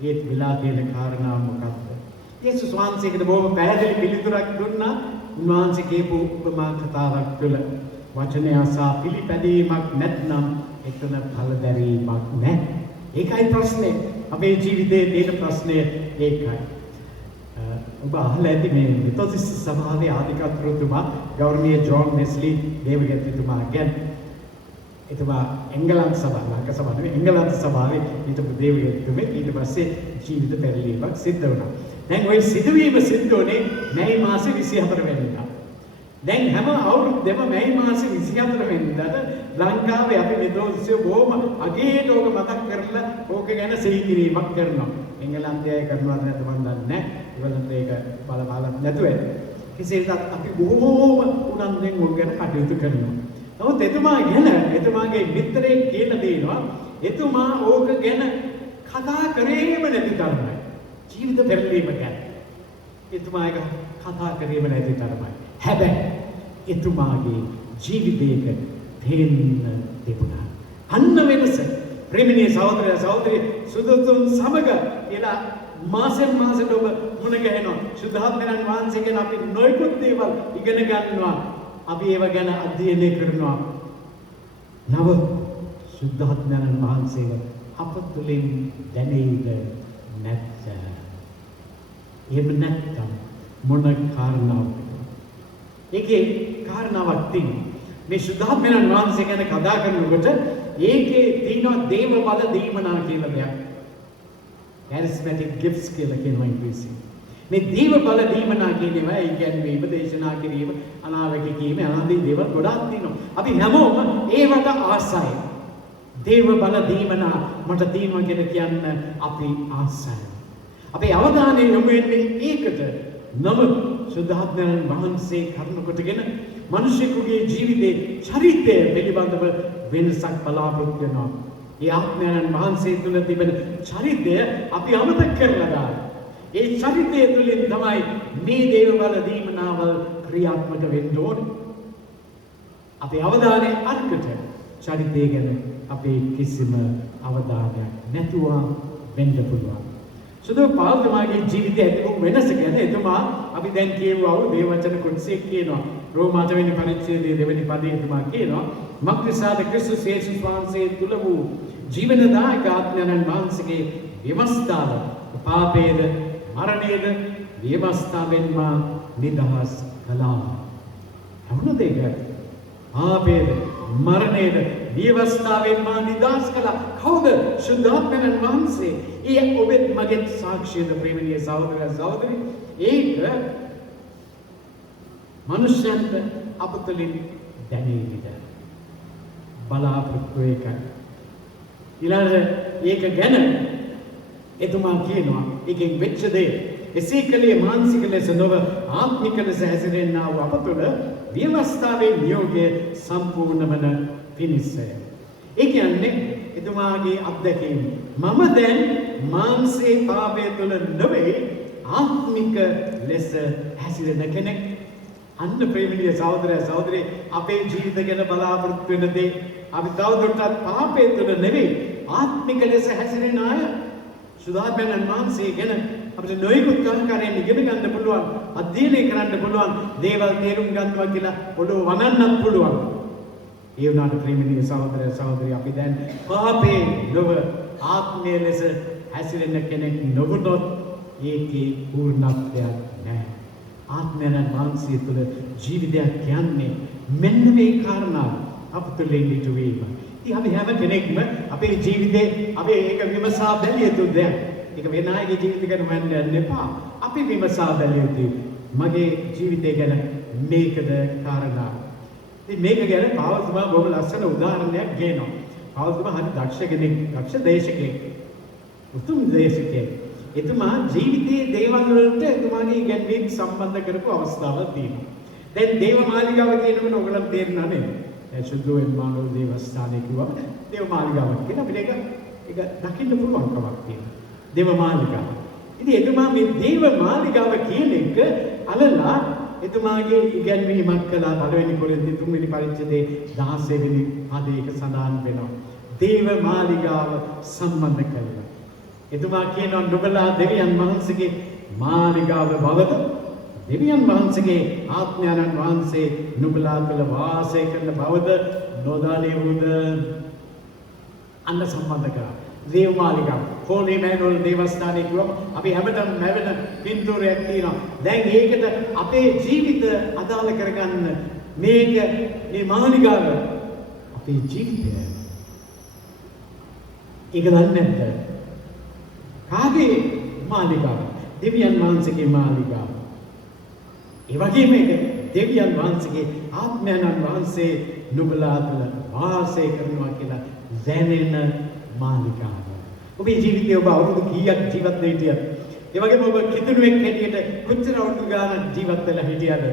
ඒත් වෙලා තියෙන කාරණා මොකක්ද? යේසුස් වහන්සේකට බොහොම පැහැදිලි පිළිතුරක් දුන්නා. උන්වහන්සේ කියපු උපමා කතාවක් තුළ වචනය අසා පිළිපැදීමක් නැත්නම් එතන ඵලදැරීමක් නැහැ. ඒකයි ප්‍රශ්නේ. අපේ ජීවිතයේ තියෙන ප්‍රශ්නය ඒකයි. ඔබ අහලා ඇති මේ මෙතොදිස් සභාවේ ආධිකත්වතුමා ගෞරවනීය ජෝන් නෙස්ලි දේවගතිතුමා ගැන. එතුමා එංගලන්ත සභාව ලංකා සභාව නෙවෙයි එංගලන්ත සභාවේ හිටපු දේවගතිතුමෙක්. ඊට පස්සේ ජීවිත පෙරලීමක් සිද්ධ වුණා. දැන් ওই සිදුවීම සිද්ධ වුණේ මැයි මාසේ 24 වෙනිදා. දැන් හැම අවුරුද්දෙම මැයි මාසේ 24 වෙනිදාට ලංකාවේ අපි මෙතොදිස්සිය බොහොම අගේට ඕක මතක් කරලා ඕක ගැන සිහි කිරීමක් කරනවා. එංගලන්තයේ කරනවද නැද්ද මන් දන්නේ නැහැ. ඒගොල්ලන්ට ඒක බලපාලා නැතුව ඇති. කෙසේ වෙතත් අපි බොහොම උනන්දුවෙන් ඕක ගැන කටයුතු කරනවා. නමුත් එතුමාගේ මිත්‍රයෙක් කියලා දෙනවා එතුමා ඕක ගැන කතා කරේම නැති තරමයි. ජීවිත පෙරලීම ගැන. එතුමා ඒක කතා කරේම නැති තරමයි. හැබැයි එතුමාගේ ජීවිතයක තේන්න තිබුණා. අන්න වෙනස. ප්‍රේමණීය සහෝදරයා සහෝදරිය සුදුතුන් සමග එලා මාසෙන් මාසෙට ඔබ මුණ ගැහෙනවා. සුද්ධාත්මයන් වහන්සේ ගැන අපි නොයෙකුත් දේවල් ඉගෙන ගන්නවා. අපි ඒව ගැන අධ්‍යයනය කරනවා. නව සුද්ධාත්මයන් වහන්සේව අප තුළින් දැනෙයිද නැත්ද? එහෙම නැත්නම් මොන කාරණාවක්ද? ඒකේ කාරණාවක් තියෙනවා. මේ සුද්ධාත්මයන් වහන්සේ ගැන කතා කරනකොට ඒකේ තියෙනවා දේව බල දීමනා කියලා දෙයක්. charismatic gifts කියලා කියනවා ඉංග්‍රීසියෙන්. මේ දීව බල දීමනා කියනවා ඒ කියන්නේ දේශනා කිරීම අනාවැකි කීම ආදී දේවල් ගොඩාක් තියෙනවා. අපි හැමෝම ඒවට ආසයි. දේව බල දීමනා මට තියෙනවා කියන අපි ආසයි. අපේ අවධානය යොමු වෙන්නේ ඒකට. නමුත් සුද්ධාත්මයන් වහන්සේ කරුණ කොටගෙන මිනිසෙකුගේ ජීවිතේ චරිතය පිළිබඳව වෙනසක් බලාපොරොත්තු වෙනවා. ඒ ආත්මයන් වහන්සේ තුල තිබෙන චරිතය අපි අමතක කරලා දානවා. ඒ චරිතය තුළින් තමයි මේ දේව බල දීමනාවල් ක්‍රියාත්මක වෙන්න ඕනේ. අපේ අවධානය අර්ථයට චරිතය ගැන අපේ කිසිම අවධානයක් නැතුව වෙන්න පුළුවන්. සුදු පාල්තුමාගේ ජීවිතය ඇතිවු වෙනස ගැන එතුමා අපි දැන් කියවුවා මේ වචන කොටසේ කියනවා. රෝමා 8 වෙනි පරිච්ඡේදයේ 2 වෙනි පදයේ එතුමා කියනවා මක්නිසාද ක්‍රිස්තුස් යේසුස් වහන්සේ තුල වූ ජීවනදායක ආත්මයන් වහන්සේගේ විමස්තාව පාපේද මරණයද විමස්තාවෙන් මා නිදහස් කළා. අමුණ දෙක පාපේද මරණයද විවස්ථාවෙන් මා නිදහස් කළා. කවුද? සුද්ධාත්මයන් වහන්සේ. ඒ ඔබෙත් මගෙත් සාක්ෂියද ප්‍රේමණීය සහෝදර සහෝදරි. ඒක මනුෂ්‍යයන්ට අපතුලින් දැනෙවිද බලාපොරොත්තු එකයි. ඊළඟ ඒක ගැන එතුමා කියනවා ඒකෙන් වෙච්ච දේ එසේ කලේ මානසික ලෙස නොව ආත්මික ලෙස හැසිරෙන්නා වූ අප තුළ විවස්ථාවේ නියෝගය සම්පූර්ණ වන පිණිසය. ඒ කියන්නේ එතුමාගේ අත්දැකීම මම දැන් මානසික පාපය තුළ නොවේ ආත්මික ලෙස හැසිරෙන කෙනෙක්. අන්න ප්‍රේමණීය සහෝදර සහෝදරි අපේ ජීවිත ගැන බලාපොරොත්තු වෙන දේ අපි තවදුරටත් පාපය තුළ නෙවෙයි ආත්මික ලෙස හැසිරෙන අය. සුදාත්මයන් වහන්සේ ගැන අපිට නොයෙකුත් ආකාරයෙන් ඉගෙන ගන්න පුළුවන්, අධ්‍යයනය කරන්න පුළුවන්, දේවල් තේරුම් ගන්නවා කියලා ඔළුව වනන්නත් පුළුවන්. ඒ වුණාට ප්‍රේමණීය සහෝදර සහෝදරි අපි දැන් පාපේ නොව ආත්මීය ලෙස හැසිරෙන කෙනෙක් නොවුනොත් ඒකේ පූර්ණත්වයක් නැහැ. ආත්මයන් වහන්සේ තුළ ජීවිතයක් කියන්නේ මෙන්න මේ කාරණා අපතුල ඉඳි වීම. ඉතින් අපි හැම කෙනෙක්ම අපේ ජීවිතේ අපි ඒක විමසා බැලිය යුතු දෙයක්. ඒක වෙන අයගේ ජීවිත ගැන හොයන්න යන්න එපා. අපි විමසා බැලිය යුතුයි. මගේ ජීවිතය ගැන මේකද කාරණා. ඉතින් මේක ගැන පාවතුමා බොහොම ලස්සන උදාහරණයක් ගේනවා. පාවතුමා හරි දක්ෂ කෙනෙක්, දක්ෂ දේශකයෙක්. උතුම් දේශකයෙක්. එතුමා ජීවිතයේ දේවල් වලට එතුමාගේ ඉගැන්වීම් සම්බන්ධ කරපු අවස්ථාවක් තියෙනවා. දැන් දේව මාලිගාව කියනකොට ඔයගලන්ට තේරෙනවා නේද? සුද්ධෝන් මානව දේවස්ථානයේ කිව්වම දේව මාලිගාවක් කියලා අපිට ඒක දකින්න පුළුවන් කමක් තියෙනවා. දේව මාලිගාව. ඉතින් එතුමා මේ දේව මාලිගාව කියන එක අලලා එතුමාගේ ඉගැන්වීමක් කළා. පළවෙනි කොරින්ති 3 වෙනි පරිච්ඡේදයේ 16 වෙනි පදයක සඳහන් වෙනවා. දේව මාලිගාව සම්බන්ධ කරලා එතුමා කියනවා නුඹලා දෙවියන් වහන්සේගේ මාලිගාව බවද දෙවියන් වහන්සේගේ ආත්මයන් වහන්සේ නුඹලා තුළ වාසය කරන බවද නොදැනෙවුද? අන්න සම්බන්ධ කරා. දේව මාලිගාව හෝලි මැනුවල් දේවස්ථානයේ කිව්වම අපි හැමදාම නැවෙන පින්තූරයක් තියෙනවා. දැන් ඒකට අපේ ජීවිත අදාළ කරගන්න මේක මේ මාලිගාව අපේ ජීවිතය. ඒක දන්නේ නැද්ද? කාගේ මාලිගාව? දෙවියන් වහන්සේගේ මාලිගාව. ඒ වගේම මේක දෙවියන් වහන්සේගේ ආත්මයන් වහන්සේ නුඹලා තුළ වාසය කරනවා කියලා දැනෙන මාලිගාව. ඔබේ ජීවිතේ ඔබ අවුරුදු කීයක් ජීවත් වෙ හිටියද? ඒ වගේම ඔබ කිතුණුවෙක් හැටියට කොච්චර අවුරුදු ගානක් ජීවත් වෙලා හිටියද?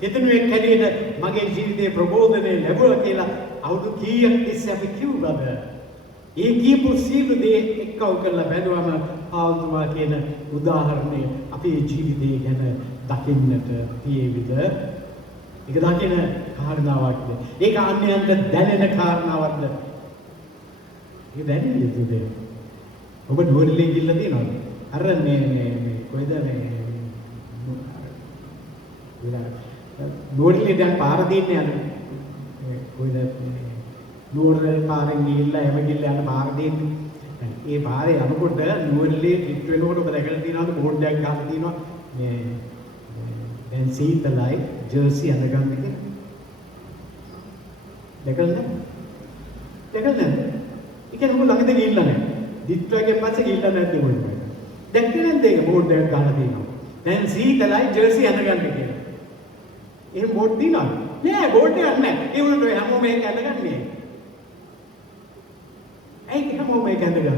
කිතුණුවෙක් හැටියට මගේ ජීවිතේ ප්‍රබෝධනය ලැබුණා කියලා අවුරුදු කීයක් තිස්සේ අපි කිව්වද? ඒ කියපු සියලු දේ එක්කව කරලා බැලුවම පාවතුමා කියන උදාහරණය අපේ ජීවිතය ගැන දකින්නට තියෙවිද? ඒක දකින කාරණාවක්ද? ඒක අන්‍යයන්ට දැනෙන කාරණාවක්ද? ඒක දැනෙන යුතු දෙයක්. ඔබ නුවරඑළිය ගිහිල්ලා තියෙනවද? අර මේ කොයිද මේ නුවරඑළිය දැන් පාර දෙන්නේ යන කොයිද නුවරඑළිය පාරෙන් ගිහිල්ලා එම ගිහිල්ලා යන පාර දෙන්නේ. ඒ පාරේ යනකොට නුවරඑළිය පිට වෙනකොට ඔබ දැකලා තියෙනවද බෝඩ් එකක් ගහලා තියෙනවා මේ දැන් සීතලයි ජර්සි අඳගන්න කියලා. දැකලා නැහැ. ඒක නුඹ ළඟට ගිහිල්ලා නැහැ. දිත්වගේ පස්සේ ගිහිල්ලා නැද්ද මොකද? දැක්කේ නැද්ද ඒක බෝඩ් එකක් ගහලා තියෙනවා. දැන් සීතලයි ජර්සි අඳගන්න කියලා. එහෙම බෝඩ් දිනනවා. නෑ බෝඩ් එකක් නෑ. ඒ වුණත් ඔය හැමෝම මේක අඳගන්නේ. ඒක හැමෝම මේක අඳගන්නේ.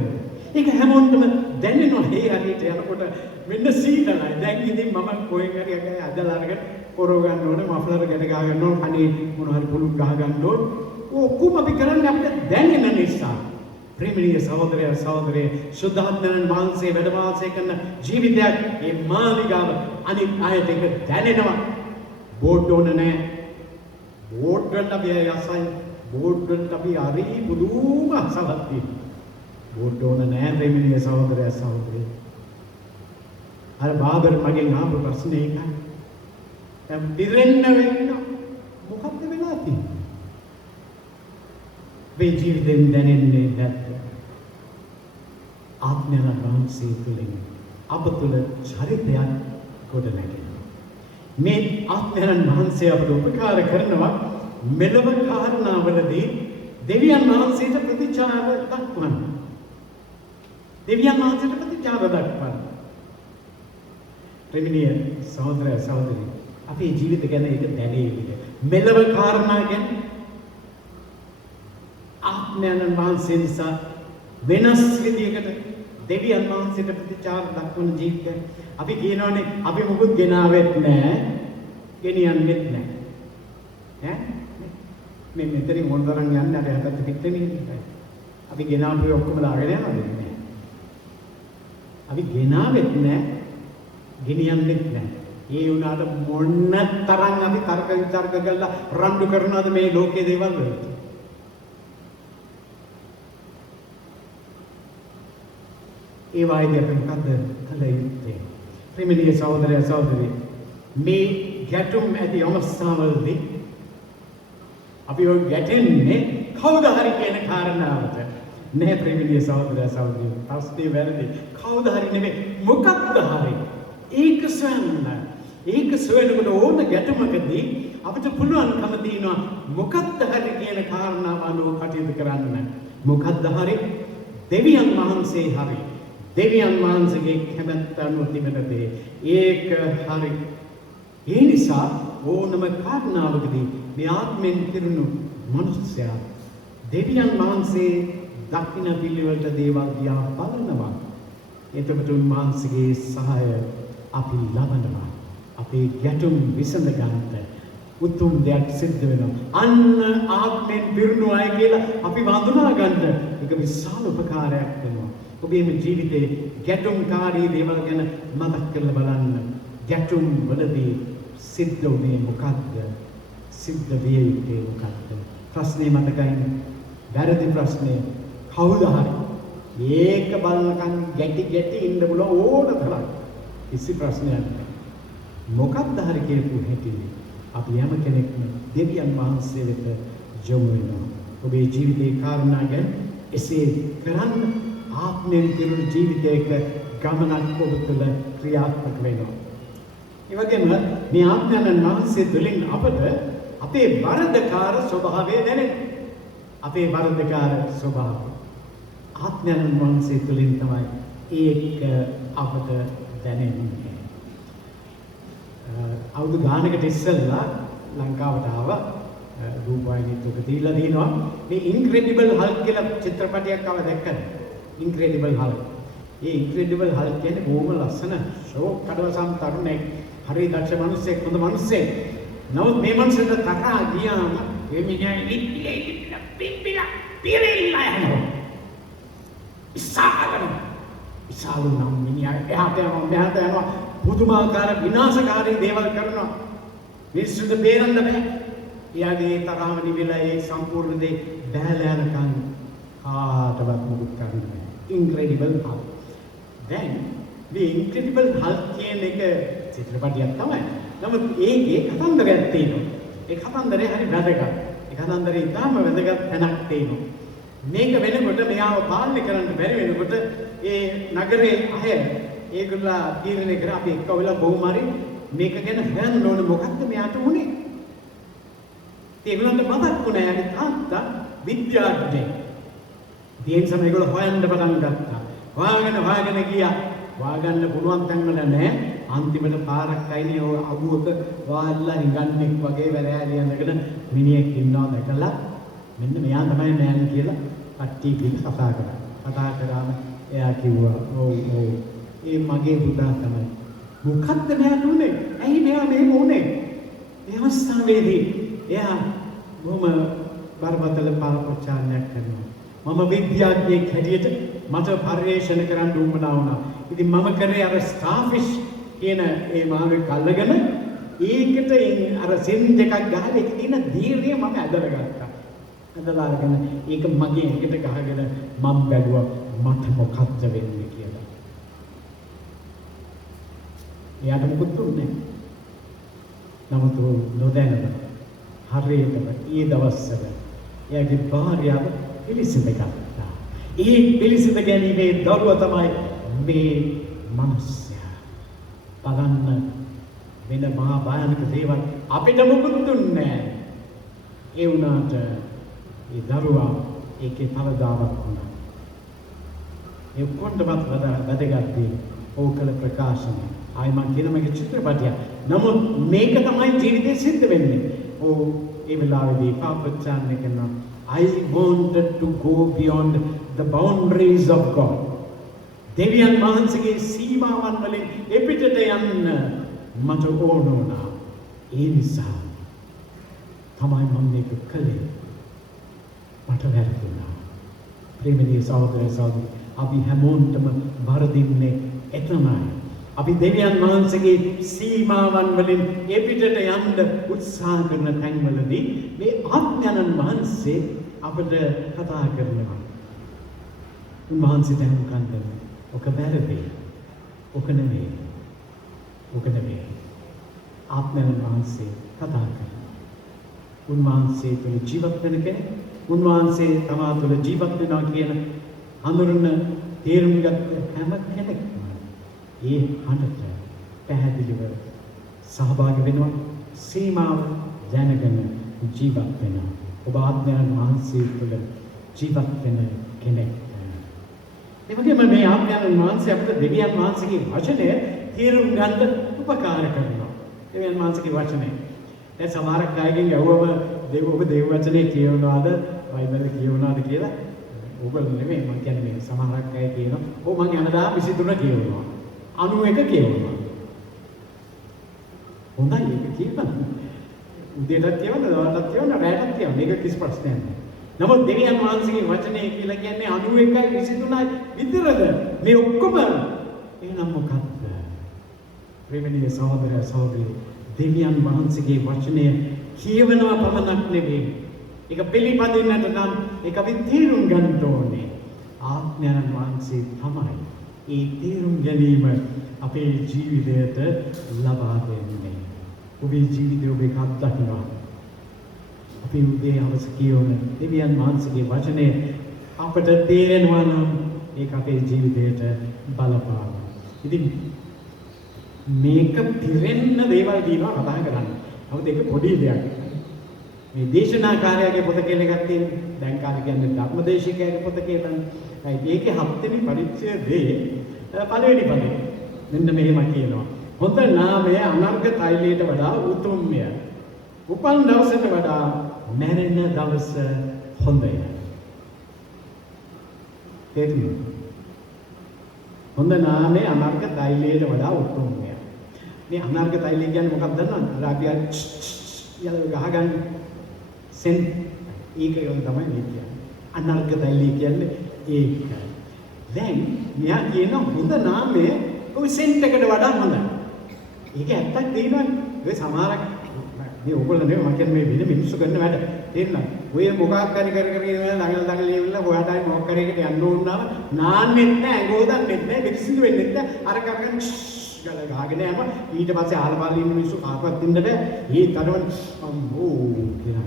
ඒක හැමෝටම දැනෙනවා. ඒ හරියට යනකොට මෙන්න සීතලයි. දැන් ඉතින් මම කොහෙන් හරි අදලා අරගෙන පොරව ගන්න ඕනේ, මෆ්ලර් ගැට ගහ ගන්න ඕනේ, කනේ මොන හරි පුළුක් ගහ ගන්න ඕනේ. ඔක්කොම අපි කරන්නේ අපිට දැනෙන නිසා. ප්‍රේමණීය සහෝදරය සහෝදරිය සුද්ධාත්මයන් වහන්සේ වැඩ වාසය කරන ජීවිතයක් මේ මාලිගාව අනිත් අයට ඒක දැනෙනවා. බෝඩ් ඕන නැහැ. බෝඩ් වලට අපි යසයි. බෝඩ් වලට අපි හරි පුදුම අසලක් තියෙනවා. බෝඩ් ඕන නැහැ ප්‍රේමණීය සහෝදරය සහෝදරිය. අර බාබර් මගෙන් ආපු ප්‍රශ්නේ ඒකයි. දැන් දිරෙන්න වෙන්න මොකක්ද වෙලා තියෙන්නේ? මේ ජීවිතෙන් දැනෙන්නේ නැත්නම් ආත්මයන් වහන්සේ තුළින් අප තුළ චරිතයක් ගොඩනැගෙනවා. මේ ආත්මයන් වහන්සේ අපට උපකාර කරනවා මෙලොව කාරණාවලදී දෙවියන් වහන්සේට ප්‍රතිචාර දක්වන්න. දෙවියන් වහන්සේට ප්‍රතිචාර දක්වන්න. ප්‍රේමණීය සහෝදර සහෝදරි අපේ ජීවිත ගැන ඒක දැනෙන්නේ. මෙලොව කාරණා ගැන ආත්මයන් වහන්සේ නිසා වෙනස් විදියකට දෙවියන් වහන්සේට ප්‍රතිචාර දක්වන ජීවිතය අපි කියනෝනේ අපි මොකුත් ගෙනාවෙත් නැහැ ගෙනියන්නෙත් නැහැ ඈ මේ මෙතනින් මොනතරම් යන්න අර හැපත් පිටෙන්නේ අපි ගෙනාපු ඔක්කොම දාගෙන යනවද නැහැ අපි ගෙනාවෙත් නැහැ ගෙනියන්නෙත් නැහැ ඒ වුණාට මොන තරම් අපි තර්ක විතර්ක කරලා රණ්ඩු කරනවද මේ ලෝකයේ දේවල් වලට ඒ වගේ අපි මොකද කළ යුත්තේ? ප්‍රේමණීය සහෝදරය සහෝදරි මේ ගැටුම් ඇති අවස්ථාවලදී අපි ඔය ගැටෙන්නේ කවුද හරි කියන කාරණාවට. නෑ ප්‍රේමණීය සහෝදරය සහෝදරි ප්‍රශ්නේ වැරදි. කවුද හරි නෙමෙයි මොකක්ද හරි. ඒක සොයනකොට ඕන ගැටුමකදී අපිට පුළුවන්කම තියෙනවා මොකක්ද හරි කියන කාරණාව අනුව කටයුතු කරන්න. මොකක්ද හරි? දෙවියන් වහන්සේ හරි. දෙවියන් වහන්සේගේ කැමැත්ත අනුව තිබෙන දේ ඒක හරි. ඒ නිසා ඕනම කාරණාවකදී මේ ආත්මෙන් පිරුණු මනුස්සයා දෙවියන් වහන්සේ දකින්න පිළිවෙලට දේවල් දිහා බලනවා. එතකොට උන්වහන්සේගේ සහාය අපි ලබනවා. අපේ ගැටුම් විසඳ ගන්නට උතුම් දෙයක් සිද්ධ වෙනවා. අන්න ආත්මෙන් පිරුණු අය කියලා අපි වඳුනා ගන්න ඒක විශාල උපකාරයක් වෙනවා. ඔබේ ජීවිතේ ගැටුම්කාරී දේවල් ගැන මතක් කරලා බලන්න. ගැටුම් වලදී සිද්ධ වුණේ මොකක්ද? සිද්ධ විය යුත්තේ මොකක්ද? ප්‍රශ්නේ මතකයිද? වැරදි ප්‍රශ්නේ කවුද හරි? ඒක බලනකන් ගැටි ඉන්න බුල ඕන තරම්. කිසි ප්‍රශ්නයක් නැහැ. මොකක්ද හරි කියපු හැටි අපි යම කෙනෙක්ම දෙවියන් වහන්සේ වෙත යොමු වෙනවා. ඔබේ ජීවිතේ කාරණා ගැන එසේ කරන්න ආත්මෙන් පිරුණු ජීවිතයක ගමනක් ඔබ තුළ ක්‍රියාත්මක වෙනවා. ඒ වගේම මේ ආත්මයන් වහන්සේ තුළින් අපට අපේ වරදකාර ස්වභාවය දැනෙනවා. අපේ වරදකාර ස්වභාවය ආත්මයන් වහන්සේ තුළින් තමයි ඒක අපට දැනෙන්නේ. අවුරුදු ගානකට ඉස්සෙල්ලා ලංකාවට ආවා රූපවාහිනියත් ඔක දීලා දිනවා මේ ඉන්ක්‍රෙඩිබල් හල්ක් කියලා චිත්‍රපටයක් ආව දැක්කද? ඉන්ක්‍රෙඩිබල් හල්ක්. මේ ඉන්ක්‍රෙඩිබල් හල්ක් කියන්නේ බොහොම ලස්සන ෂෝ කඩවසම් තරුණෙක්. හරි දක්ෂ මිනිස්සෙක්, හොඳ මිනිස්සෙක්. නමුත් මේ මිනිස්සුන්ට තරහා ගියාම මේ මිනිහා ඉලිපිලා පිරෙලා යනවා. ඉස්සාලු නම් මිනිහා එහාට යනවා මෙහාට යනවා පුදුමාකාර විනාශකාරී දේවල් කරනවා. මිනිස්සුන්ට බේරන්න බෑ. එයාගේ තරහව නිවිලා ඒ සම්පූර්ණ දේ බෑලා යනකන් කාටවත් මොකුත් කරන්න බෑ. ඉන්ක්‍රෙඩිබල් හල්ක්. දැන් මේ ඉන්ක්‍රෙඩිබල් හල්ක් කියන එක චිත්‍රපටයක් තමයි. නමුත් ඒකේ කතන්දරයක් තියෙනවා. ඒ කතන්දරේ හරි වැදගත්. ඒ කතන්දරේ ඉතාම වැදගත් තැනක් තියෙනවා. මේක වෙනකොට මෙයාව පාලනය කරන්න බැරි වෙනකොට ඒ නගරේ අය ඒගොල්ලෝ තීරණය කර අපි එක්කවලා බොහොම හරි මේක ගැන හොයන්න ඕනේ මොකක්ද මෙයාට උනේ. ඒගොල්ලන්ට මතක් වුණා යාගේ තාත්තා විද්‍යාඥයෙක්. ඒ නිසා මේගොල්ලෝ හොයන්න පටන් ගත්තා. හොයාගෙන ගියා. හොයාගන්න පුළුවන් තැන් වල නැහැ. අන්තිමට පාරක් අයිනේ ඔය අබුවක වාල්ලා හිඟන්නෙක් වගේ වැරෑලි යනකට මිනිහෙක් ඉන්නවා දැකලා මෙන්න මෙයා තමයි මෑන් කියලා කට්ටිය කියලා කතා කරා. කතා කරාම එයා කිව්වා ඔව් ඒ මගේ පුතා තමයි. මොකද්ද මෙයාට උනේ? ඇයි මෙයා මෙහෙම උනේ? ඒ අවස්ථාවේදී එයා බොහොම බරපතල පාරපොච්චාරණයක් කරනවා. මම විද්‍යාඥයෙක් හැටියට මට පරිශන කරන්න උවමනා වුණා. ඉතින් මම කරේ අර ස්ටාර්ෆිෂ් කියන ඒ මාළුවෙක් අල්ලගෙන ඒකට අර සෙන් දෙකක් ගහලා ඒකේ තියෙන දීර්ඝය මම ඇදලා ගත්තා. ඇදලා අරගෙන ඒක මගේ ඇඟට ගහගෙන මම බැලුවා මට මොකක්ද වෙන්නේ කියලා. එයාට මොකුත් දුන්නේ නැහැ. නමුත් නොදැනම හරියටම ඊ දවස්වල එයාගේ භාර්යාව පිළිසිඳ ගත්තා. ඒ පිළිසිඳ ගැනීමේ දරුවා තමයි මේ මිනිස්සයා. බලන්න වෙන මහා භයානක දේවල් අපිට මොකුත් දුන්නේ නැහැ. ඒ වුණාට ඒ දරුවා ඒකේ පළදාවක් වුණා. ඒ කොණ්ඩපත් වැදගත් දේ ඕකල ප්‍රකාශනය. ආයි මං කියන මගේ චිත්‍රපටය. නමුත් මේක තමයි ජීවිතේ සිද්ධ වෙන්නේ. ඒ වෙලාවේදී පාපච්චාන්නේ කරනවා. I wanted to go beyond the boundaries of God. දෙවියන් වහන්සේගේ සීමාවන් වලින් එපිටට යන්න මට ඕන වුණා. ඒ නිසා තමයි මම මේක කළේ. මට වැරදුනා. ප්‍රේමනීය සහෝදර සහෝදරි, අපි හැමෝටම වරදින්නේ එතනයි. අපි දෙවියන් වහන්සේගේ සීමාවන් වලින් එපිටට යන්න උත්සාහ කරන තැන්වලදී මේ ආඥානන් වහන්සේ අපට කතා කරනවා. උන්වහන්සේ දැන් කන්දේ ඔක වැරදි. ඔක නෙමෙයි. ආඥානන් වහන්සේ කතා කරනවා. උන්වහන්සේ තුළ ජීවත් වෙන කෙනෙක්, උන්වහන්සේ තමා තුළ ජීවත් වෙනවා කියන හඳුනන තේරුම් ගත්ත හැම කෙනෙක්ම ඒ හඬට පැහැදිලිව සහභාගී වෙනවා, සීමාව දැනගෙන ජීවත් වෙනවා. ඔබ ආඥානන් වහන්සේ තුළ ජීවත් වෙන කෙනෙක්. ඒ වගේම මේ ආඥානන් වහන්සේ අපිට දෙවියන් වහන්සේගේ වචනය තේරුම් ගන්න උපකාර කරනවා. දෙවියන් වහන්සේගේ වචනය. දැන් සමහර අයගෙන් යවුවම ඔබ දේව වචනේ කියවනවාද, බයිබල් කියවනවාද කියලා ඕගොල්ලෝ නෙමෙයි මම කියන්නේ මේ සමහර අය කියනවා. ඔව් මම යනදා 23 කියවනවා. 91 කියවනවා. හොඳයි ඒක කියපන්. උදේටත් කියවන්න, දවල්ටත් කියවන්න, රාත්‍රියත් කියවන්න. මේක කිසි ප්‍රශ්නයක් නෑ. නමුත් දෙවියන් වහන්සේගේ වචනේ කියලා කියන්නේ 91යි 23යි විතරද? මේ ඔක්කොම එහෙනම් මොකක්ද? ප්‍රේමනීය සහෝදර සහෝදරි, දෙවියන් වහන්සේගේ වචනය කියවනවා පමණක් නෙවෙයි. ඒක පිළිපදින්නට නම් ඒක අපි තේරුම් ගන්න ඕනේ. ආඥානන් වහන්සේ තමයි ඒ තේරුම් ගැනීම අපේ ජීවිතයට ලබා දෙන්නේ. ඔබේ ජීවිතය ඔබ එකක් දකිනවා. අපි උදේ හවස කියවන දෙවියන් වහන්සේගේ වචනය අපට තේරෙනවා නම් ඒක අපේ ජීවිතයට බලපානවා. ඉතින් මේක පිරෙන්න දේවල් දිනවා කතා කරන්නේ. නමුත් ඒක පොඩි දෙයක්. මේ දේශනාකාරයාගේ පොත කියලා එකක් තියෙනවා. දැන් කාලේ කියන්නේ ධර්මදේශිකයාගේ පොත කියලා. ඒකේ 7 වෙනි පරිච්ඡේදයේ පළවෙනි පදේ මෙන්න මෙහෙම කියනවා. හොඳ නාමය අනර්ග තෛලයට වඩා උතුම්ය. උපන් දවසට වඩා මැරෙන දවස හොඳය. තේරුණා? හොඳ නාමය අනර්ග තෛලයට වඩා උතුම්ය. මේ අනර්ග තෛලය කියන්නේ මොකක්ද දන්නවද? අපි යලා ගහගන්න සෙන් ඒක තමයි මේ කියන්නේ. අනර්ග තෛලය කියන්නේ ඒක. දැන් මෙයා කියන හොඳ නාමය ඔය සෙන්ට් එකට වඩා හොඳයි. ඒක ඇත්තක් තියෙනවනේ. ඔය සමහරක් මේ ඔයගොල්ලෝ නෙවෙයි මම කියන්නේ මේ වෙන මිනිස්සු කරන වැඩ. තේරෙනවද? ඔය මොකක් හරි කර ළඟ ලියවිලා ඔයාටයි මොකක් හරි එකට යන්න ඕන නම් නාන්නෙත් නැහැ, ගෝදන්නෙත් නැහැ, පිළිසිදු වෙන්නෙත් නැහැ. අර කරගෙන ගල ගහගෙන යනවා. ඊට පස්සේ ආලපාල ඉන්න මිනිස්සු කාටවත් ඉන්න බෑ. ඒ තරම අම්මෝ කියලා.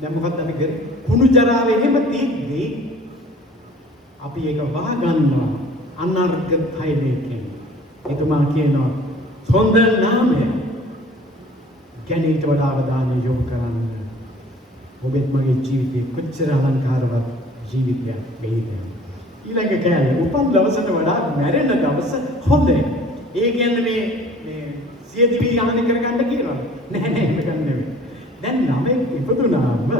දැන් මොකක්ද අපි කරේ? කුණු ජරාවේ එහෙම තියදී අපි ඒක වහ ගන්නවා අනර්ග තෛලයෙන්. එතුමා කියනවා හොඳ නාමය ගැන ඊට වඩා අවධානය යොමු කරන්න. ඔබෙත් මගේ ජීවිතේ කොච්චර අලංකාරවත් ජීවිතයක් වෙයිද? ඊළඟ කෑල්ල උපන් දවසට වඩා මැරෙන දවස හොඳයි. ඒ කියන්නේ මේ සිය දිවි යාන කරගන්න කියනවා. නෑ එහෙම ගන්න නෙවෙයි. දැන් ළමෙක් ඉපදුනාම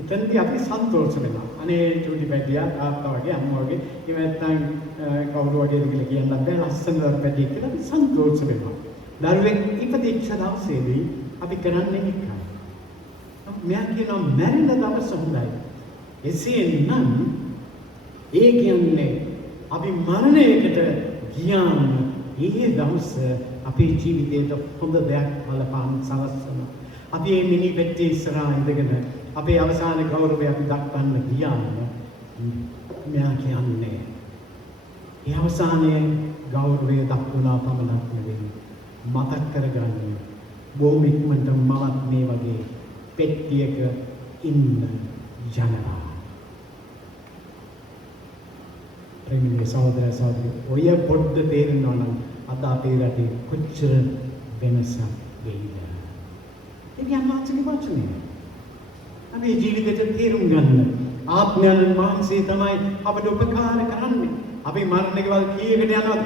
එතනදී අපි සන්තෝෂ වෙනවා. අනේ චූටි පැටියා තාත්තා වගේ අම්මා වගේ එහෙම නැත්නම් කවුරු වගේද කියලා කියන්න බෑ. ලස්සන පැටියෙක් කියලා අපි සන්තෝෂ වෙනවා. දරුවෙක් ඉපදිච්ච දවසේදී අපි කරන්නේ එකයි. මෙයා කියනවා මැරෙන දවස හොඳයි. එසේ නම් ඒ කියන්නේ අපි මරණයකට ගියාම ඒ දවස අපේ ජීවිතයට හොඳ දෙයක් බලපාන සලස්වනවා. අපි මේ මිනි පෙට්ටිය ඉස්සරහා ඉඳගෙන අපේ අවසාන ගෞරවය අපි දක්වන්න ගියාම මෙයා කියන්නේ ඒ අවසානයේ ගෞරවය දක්වලා පමණක් නෙවෙයි මතක් කරගන්න බොහොම ඉක්මනට මමත් මේ වගේ පෙට්ටියක ඉන්න යනවා. ප්‍රේමී සහෝදර සහෝදරියෝ ඔය පොඩ්ඩ තේරෙනවා නම් අද අපේ රටේ කොච්චර වෙනසක් වෙයිද? ඒක යම්මාචුනි වචනේ. අපේ ජීවිතයට තේරුම් ගන්න ආත්මයන් වහන්සේ තමයි අපට උපකාර කරන්නේ. අපි මරණකවල් කීයකට යනවා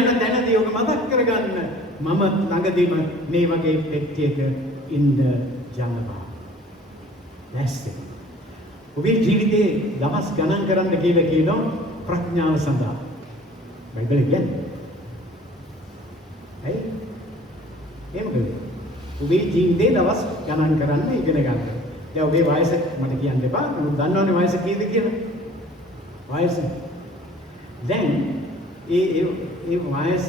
යන තැනදී ඔක මතක් කරගන්න මම ළඟදීම මේ වගේ පෙට්ටියක ඉන්න යනවා. නැස්ති. ඔබේ ජීවිතේ දවස් ගණන් කරන්න කියලා කියනවා ප්‍රඥාව සඳහා. බයිබලෙ කියන්නේ. ඇයි? එහෙමද? ඔබේ ජීවිතේ දවස් ගණන් කරන්න ඉගෙන ගන්න. දැන් ඔබේ වයස මට කියන්න එපා. මම දන්නවනේ වයස කීයද කියලා. වයස. දැන් ඒ වයස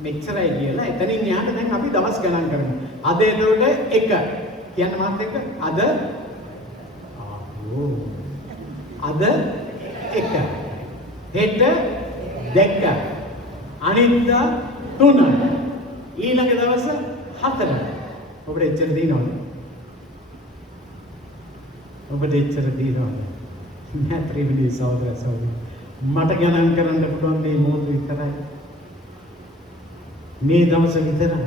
මෙච්චරයි කියලා එතනින් එහාට දැන් අපි දවස් ගණන් කරනවා. අද එතකොට 1 කියන්න මාත් එක්ක අද අද 1 හෙට 2 අනිද්දා 3 ඊළඟ දවස් 4 ඔබට එච්චර දිනවද? ඔබට එච්චර දිනවද? නෑ ප්‍රේමී සහෝදර සහෝදරි මට ගණන් කරන්න පුළුවන් මේ මොහොත විතරයි. මේ දවස විතරයි.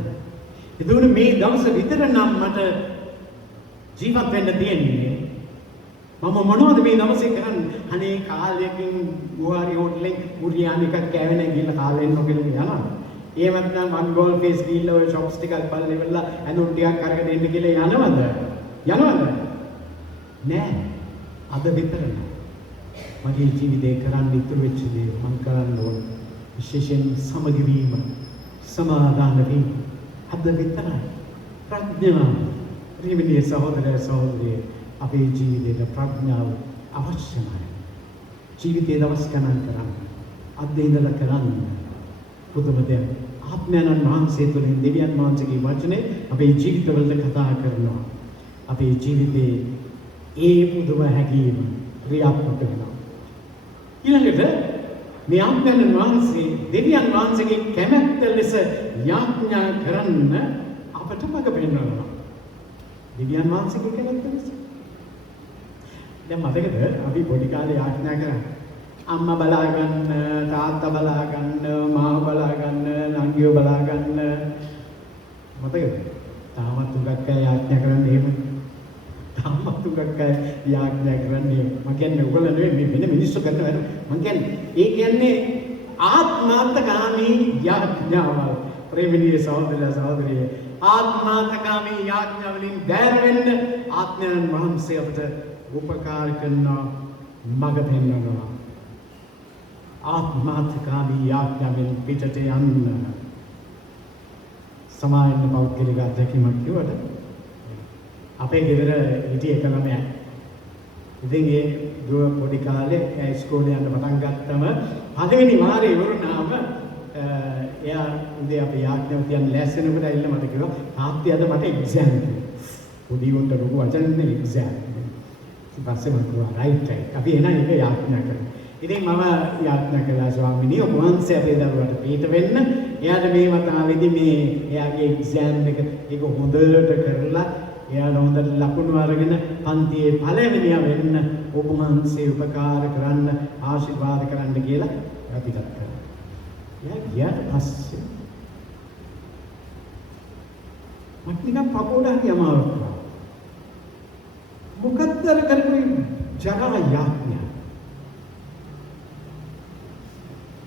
එතකොට මේ දවස විතර නම් මට ජීවත් වෙන්න තියෙන්නේ. මම මොනවද මේ දවසේ කරන්නේ? අනේ කාලයකින් ගුහාරි හෝටලෙන් බුරියානි එකක් කෑවෙන ගිහලා කාලෙන් නොගෙන යනවා. එහෙම නැත්නම් වන් ගෝල් ෆේස් ගිහලා ඔය ෂොප්ස් ටිකක් බලලා ඉවරලා ඇඳුම් ටිකක් අරගෙන එන්න කියලා යනවද? යනවද? නෑ. අද විතර නෑ. මගේ ජීවිතේ කරන්න ඉතුරු වෙච්ච දේ මම කරන්න ඕන. විශේෂයෙන් සමගි වීම, සමාදාන වීම. අද විතරයි. ප්‍රඥාව. ප්‍රේමී සහෝදර සහෝදරිය අපේ ජීවිතේට ප්‍රඥාව අවශ්‍යමයි. ජීවිතේ දවස් ගණන් කරන්න. අද ඉඳලා කරන්න. පුදුම දෙයක්. ආත්මයන් වහන්සේ තුළින් දෙවියන් වහන්සේගේ වචනේ අපේ ජීවිතවලට කතා කරනවා. අපේ ජීවිතේ ඒ පුදුම හැඟීම ක්‍රියාත්මක වෙනවා. ඊළඟට මේ ආත්මයන් වහන්සේ දෙවියන් වහන්සේගේ කැමැත්ත ලෙස යාඥා කරන්න අපට මඟ පෙන්වනවා. දෙවියන් වහන්සේගේ කැමැත්ත ලෙස. දැන් මතකද අපි පොඩි කාලේ යාඥා කරා අම්මා බලා ගන්න, තාත්තා බලා ගන්න, මාව බලා ගන්න, නංගිව බලා ගන්න. මතකද? තාමත් උගක් අය යාඥා කරන්නේ එහෙම. තාමත් උගක් අය යාඥා කරන්නේ. මම කියන්නේ ඔයගොල්ලෝ නෙවෙයි මේ වෙන මිනිස්සු කරන වැඩ. මම කියන්නේ ඒ කියන්නේ ආත්මාර්ථකාමී යාඥාවල්. ප්‍රේමණීය සහෝදර සහෝදරිය ආත්මාර්ථකාමී යාඥාවලින් බැහැර වෙන්න ආත්මයන් වහන්සේ අපට උපකාර කරන මඟ පෙන්වනවා. ආත්මාර්ථකාමී යාඥාවෙන් පිටට යන්න. සමායන පෞද්ගලික අත්දැකීමක් කිව්වට අපේ ගෙදර හිටිය එක ළමයා. ඉතින් ඒ දුව පොඩි කාලේ ඉස්කෝලේ යන්න පටන් ගත්තම පළවෙනි වාරේ ඉවරුනාම එයා උදේ අපි යාඥාව තියන්න ලෑස්තිනකොට ඇවිල්ලා මට කිව්වා තාත්තේ අද මට එක්සෑම් කියලා. පොඩි උන්ට ලොකු වචනේ එක්සෑම්. ඊට පස්සේ මම කිව්වා රයිට් අපි එන එක යාඥා කරමු. ඉතින් මම යාඥා කළා ස්වාමීනි ඔබ වහන්සේ අපේ දරුවට පිට වෙන්න. එයාට මේ වතාවේදී මේ එයාගේ එක්සෑම් එක ඒක හොඳට කරලා එයාට හොඳට ලකුණු අරගෙන පන්තියේ පළවෙනියා වෙන්න ඔබ වහන්සේ උපකාර කරන්න ආශිර්වාද කරන්න කියලා අපිට කරා. එයා ගියාට පස්සේ මට නිකන් පපෝඩා යමාවක් වුණා. මොකක්ද අර කරපු ජගා යාඥා.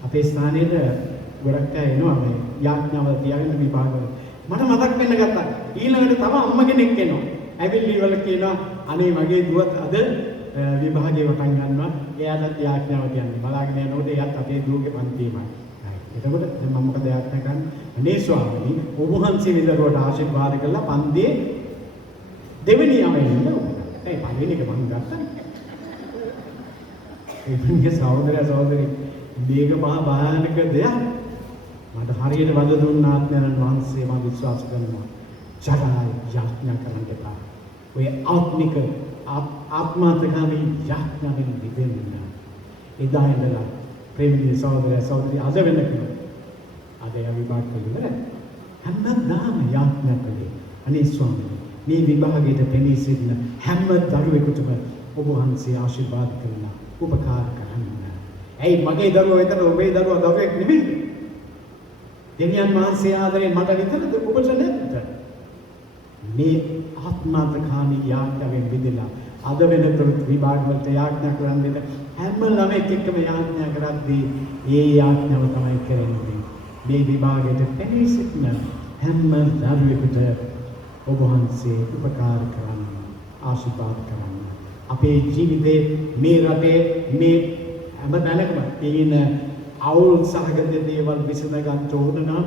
අපේ ස්ථානයේ ගොඩක් අය එනවා මේ යාඥාවල් තියාගෙන විභාගවල. මට මතක් වෙන්න ගත්තා. ඊළඟට තව අම්ම කෙනෙක් එනවා. ඇවිල්ලි වල කියනවා අනේ මගේ දුවත් අද විභාගේ වටන් ගන්නවා. එයාට යාඥාව කියන්නේ. බලාගෙන යනකොට එයාත් අපේ දුවගේ පන්තිමයි. එතකොට දැන් මම මොකද යාඥා කරන්නේ? අනේ ස්වාමීනි ඔබ වහන්සේ විදරුවට ආශිර්වාද කළා පන්තියේ දෙවෙනි යමෙන්න ඕන. ඒ පළවෙනි එක මම ගත්තා. ඒකේ සහෝදරය මේක මහා භයානක දෙයක්. මට හරියට වද දුන්න ආත්මයන් වහන්සේ මම විශ්වාස කරනවා. ජරායි යාඥා කරන්න එපා. ඔය ආත්මික ආත්මාර්ථකාමී යාඥාවෙන් දෙන්න. එදා ඉඳලා ප්‍රේමී සහෝදරය අද වෙනකම් අද යා විභාග කළේ හැමදාම යාඥා කළේ. අනේ ස්වාමීනි මේ විභාගයට පෙනී සිටින හැම දරුවෙකුටම ඔබ වහන්සේ ආශිර්වාද කරලා උපකාර කරන්න. ඇයි මගේ දරුවා විතර ඔබේ දරුවා දරුවෙක් නෙමෙයි. දෙවියන් වහන්සේ ආදරේ මට විතරද ඔබට නැද්ද? මේ ආත්මාර්ථකාමී යාඥාවෙන් විදලා අද වෙනතුරුත් විභාග වලට යාඥා කරන්නේ හැම ළමෙක් එක්කම යාඥා කරද්දී ඒ යාඥාව තමයි කරන්නේ. මේ විභාගයට පෙනී සිටින හැම දරුවෙකුට ඔබ වහන්සේ උපකාර කරන්න ආශිර්වාද කරන්න. අපේ ජීවිතේ මේ රටේ මේ හැම තැනකම තියෙන අවුල් සහගත දේවල් විසඳ ගන්න ඕන නම්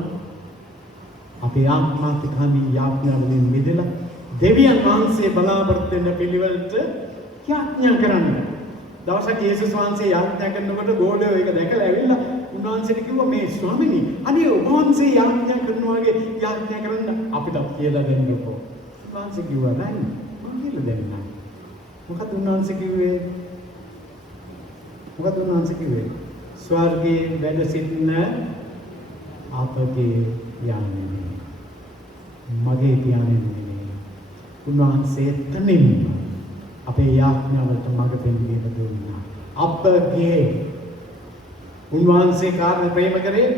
අපේ ආත්මාර්ථකාමී යාඥාවලින් මිදලා දෙවියන් වහන්සේ බලාපොරොත්තු වෙන පිළිවෙලට යාඥා කරන්න. දවසක් යේසුස් වහන්සේ යාඥා කරනකොට ගෝලයෝ ඒක දැකලා ඇවිල්ලා උන්වහන්සේට කිව්වා මේ ස්වාමීනි අනේ ඔබ වහන්සේ යාඥා කරනවා වගේ යාඥා කරන්න අපිට කියලා දෙන්නකෝ. උන්වහන්සේ කිව්වා නෑ මම කියලා දෙන්නම්. මොකද උන්වහන්සේ කිව්වේ? ස්වර්ගයේ වැඩ සිටින අපගේ යාඥා මගේ ඥානෙන්නේ උන්වහන්සේ තනින්ම අපේ යාඥාවලට මඟ පෙන්වීම දුන්නා. අපගේ උන්වහන්සේ කාර්ය ප්‍රේම කරේ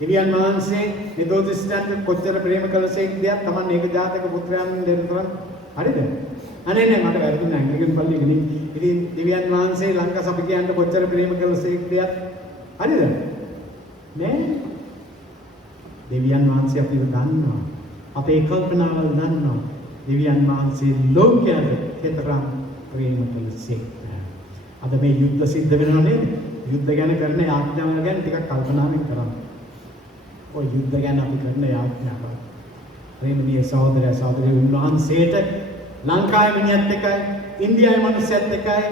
දෙවියන් වහන්සේ නිදෝදිස්ටන්ට කොච්චර ප්‍රේම කළසේක්ද තමන් ඒක ජාතක පුත්‍රයන් දෙන්නවා. හරිද? අනේ නෑ මට වැරදුනා ඉංග්‍රීසි පල්ලි ඉගෙන. ඉතින් දෙවියන් වහන්සේ ලංකා සභිකයන්ට කොච්චර ප්‍රේම කළසේක්ද? හරිද? නෑ දෙවියන් වහන්සේ අපිව දන්නවා. අපේ කල්පනාවල් දන්නවා. දෙවියන් වහන්සේ ලෝකයට කෙතරම් ප්‍රේම කළසේක්ද? අද මේ යුද්ධ සිද්ධ වෙනවා නේද? යුද්ධ ගැන කරන යාඥාවල් ගැන ටිකක් කල්පනාවෙන් කරන්න. ඔය යුද්ධ ගැන අපි කරන යාඥාව. ප්‍රේමනීය සහෝදරය උන්වහන්සේට ලංකාවේ මිනිහත් එකයි, ඉන්දියාවේ මිනිස්සුත් එකයි,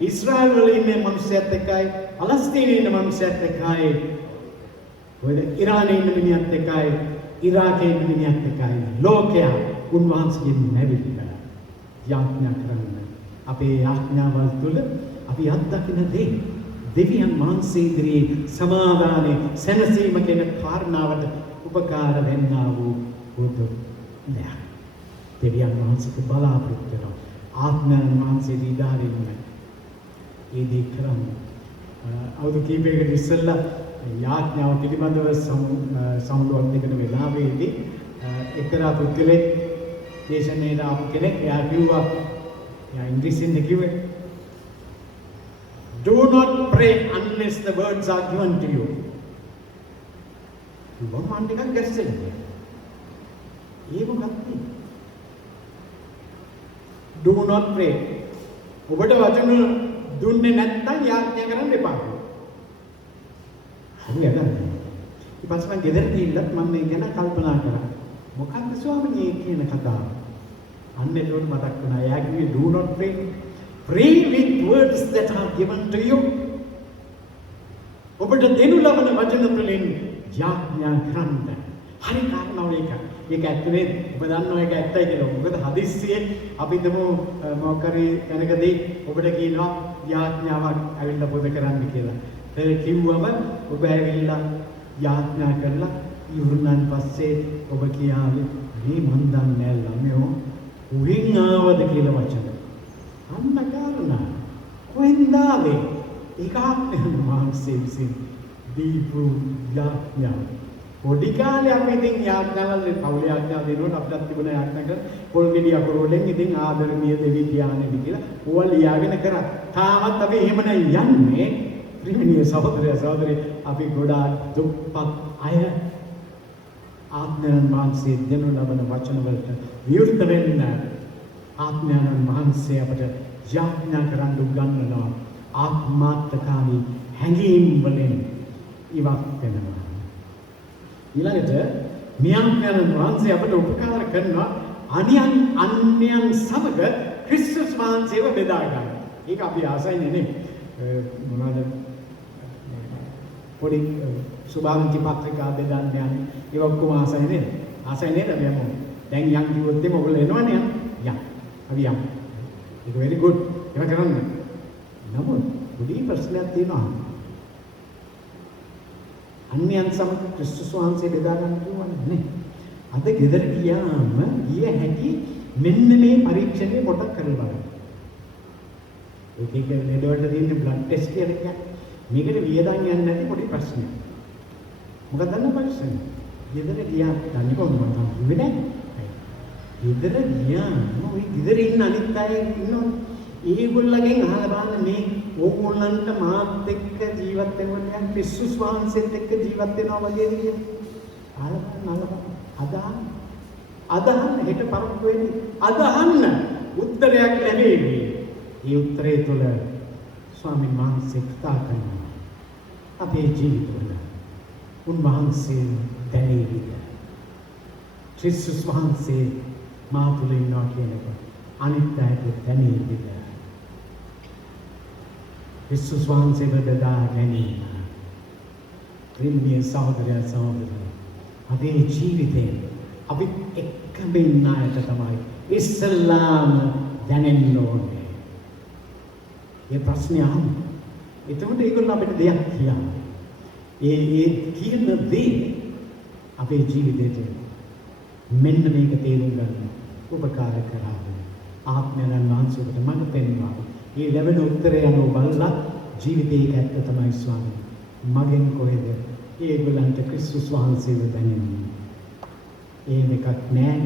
ඊශ්‍රායල් වල ඉන්න මිනිස්සුත් එකයි, පලස්තීනයේ ඉන්න මිනිස්සුත් එකයි, ඔය ඉරානයේ ඉන්න මිනිහත් එකයි, ඉරාකයේ ඉන්න මිනිහත් එකයි, ලෝකයා උන්වහන්සේගෙන් නැවිලා යාඥා කරන්න. අපේ යාඥාවල් තුළ අපි අත්දකින දේ දෙවියන් වහන්සේ ඉදිරියේ සමාදානයේ සැනසීම කියන කාරණාවට උපකාර වෙන්නා වූ බුදු දහම. දෙවියන් වහන්සේට බලාපොරොත්තු වෙනවා. ආත්මයන් වහන්සේ දීදාරින්න. ඒ දේ කරන්න. අවුරුදු කීපයකට ඉස්සෙල්ලා යාඥාව පිළිබඳව සමුළුවක් දෙකන වෙලාවේදී එක්තරා පුද්ගලෙක් දේශනයේ ආපු කෙනෙක් එයා කිව්වා එයා ඉංග්‍රීසියෙන් කිව්වේ do not pray unless the words are given to you. මොකක්ද එකක් ගැස්සෙන්නේ? ඒ මොකක්ද? do not pray. ඔබට වචන දුන්නේ නැත්නම් යාඥා කරන්න එපා. හරියද? ඊපස්සේ මම ගෙදරට ගිහිල්ලත් මම මේ ගැන කල්පනා කරා. මොකක්ද ස්වාමීනි කියන කතාව? අන්න ඒක මතක් වුණා. එයා කිව්වේ do not pray. Pray with words that are given to you. ඔබට දෙනු ලබන වචන තුළින් යාඥා කරන්න. හරි කාරණාව ඒක. ඒක ඇත්තනේ ඔබ දන්නවා ඒක ඇත්තයි කියලා. මොකද හදිස්සියේ අපි දමු මොකරි දැනකදී ඔබට කියනවා යාඥාවක් ඇවිල්ලා පොත කරන්න කියලා. ඒ කිව්වම ඔබ ඇවිල්ලා යාඥා කරලා ඉවරනන් පස්සේ ඔබ කියාවේ මේ මන් දන්නේ ළමයෝ උහින් ආවද කියලා වචන. අන්න කාරණා. කොහෙන්ද ආවේ? ඒක ආත්මයන් වහන්සේ විසින් දීපු යාඥා. පොඩි කාලේ අපි ඉතින් යාඥාවල් පවුල යාඥා දෙනකොට අපිට තිබුණ යාඥා කර පොල් ගෙඩි අකුරවලින් ඉතින් ආදරණීය දෙවි පියාණෙනි කියලා ඕවා ලියාගෙන කරා. තාමත් අපි එහෙම නැහැ යන්නේ. ප්‍රේමණීය සහෝදරය සහෝදරි අපි ගොඩාක් දුක්පත් අය ආත්මයන් වහන්සේ දෙනු ලබන වචන වලට විරුද්ධ වෙන්න ආත්මයන් වහන්සේ අපට යාඥා කරන්න උගන්වනවා. ආත්මාර්ථකාමී හැඟීම් වලින් ඉවත් වෙනවා. ඊළඟට මියන්යන් වහන්සේ අපට උපකාර කරනවා අන්‍යයන් සමග ක්‍රිස්තුස් වහන්සේව බෙදා ගන්න. ඒක අපි ආසයිනේ නේ. මොනවාද පොඩි සුභාන්ති පත්‍රිකා බෙදන්න යන්නේ. ඒක ඔක්කොම ආසයි නේද? ආසයි නේද අපි යමු. දැන් යන් කිව්වොත් එimhe ඔයගොල්ලෝ එනවනේ යන්. අපි යමු. ඒක very good. ඒක කරන්න. නමුත් පොඩි ප්‍රශ්නයක් තියෙනවා. අන්‍යයන් සමග ක්‍රිස්තුස් වහන්සේ බෙදා ගන්න කියවනේ නේ. අද ගෙදර ගියාම ගිය හැටි මෙන්න මේ පරීක්ෂණය පොඩක් කරලා බලන්න. ඒක ලෙඩවලට දෙන්නේ බ්ලඩ් ටෙස්ට් කියලා කියන්නේ. මේකට වියදම් යන්නේ නැති පොඩි ප්‍රශ්නයක්. මොකද දන්න ප්‍රශ්නේ? ගෙදර ගියා දන්නේ කොහොමද මම කිව්වේ නැහැ. ගෙදර ගියාම ওই ගෙදර ඉන්න අනිත් අය ඉන්නවා. ඒගොල්ලගෙන් අහලා බලන්න මේ ඕගොල්ලන්ට මාත් එක්ක ජීවත් වෙනකොට යන ක්‍රිස්තුස් වහන්සේත් එක්ක ජීවත් වෙනවා වගේද කියලා. අදහන්න හෙට පරක්කු වෙන්නේ. අදහන්න උත්තරයක් ලැබෙවි. මේ උත්තරේ තුළ ස්වාමීන් වහන්සේ කතා කරනවා. අපේ ජීවිතවල උන්වහන්සේ දැනේවිද? ක්‍රිස්තුස් වහන්සේ මා තුළ ඉන්නවා කියනකොට අනිත් අයට දැනේවිද? ක්‍රිස්තුස් වහන්සේ බෙදා ගැනීම. ප්‍රේමීය සහෝදරය සහෝදරිය, අපේ ජීවිතේ අපි එක්කම ඉන්න අයට තමයි ඉස්සල්ලාම දැනෙන්න ඕනේ. මේ ප්‍රශ්නේ අහන්න. එතකොට ඒගොල්ලෝ අපිට දෙයක් කියනවා. ඒ කියන දේ අපේ ජීවිතේට මෙන්න මේක තේරුම් ගන්න උපකාර කරා. ආත්මයන් වහන්සේට මඟ පෙන්වනවා. මේ ලැබෙන උත්තරය අනුව බලලා ජීවිතේ ඇත්ත තමයි ස්වාමී. මගෙන් කොහෙද ඒගොල්ලන්ට ක්‍රිස්තුස් වහන්සේව දැනෙන්නේ? එහෙම එකක් නෑ.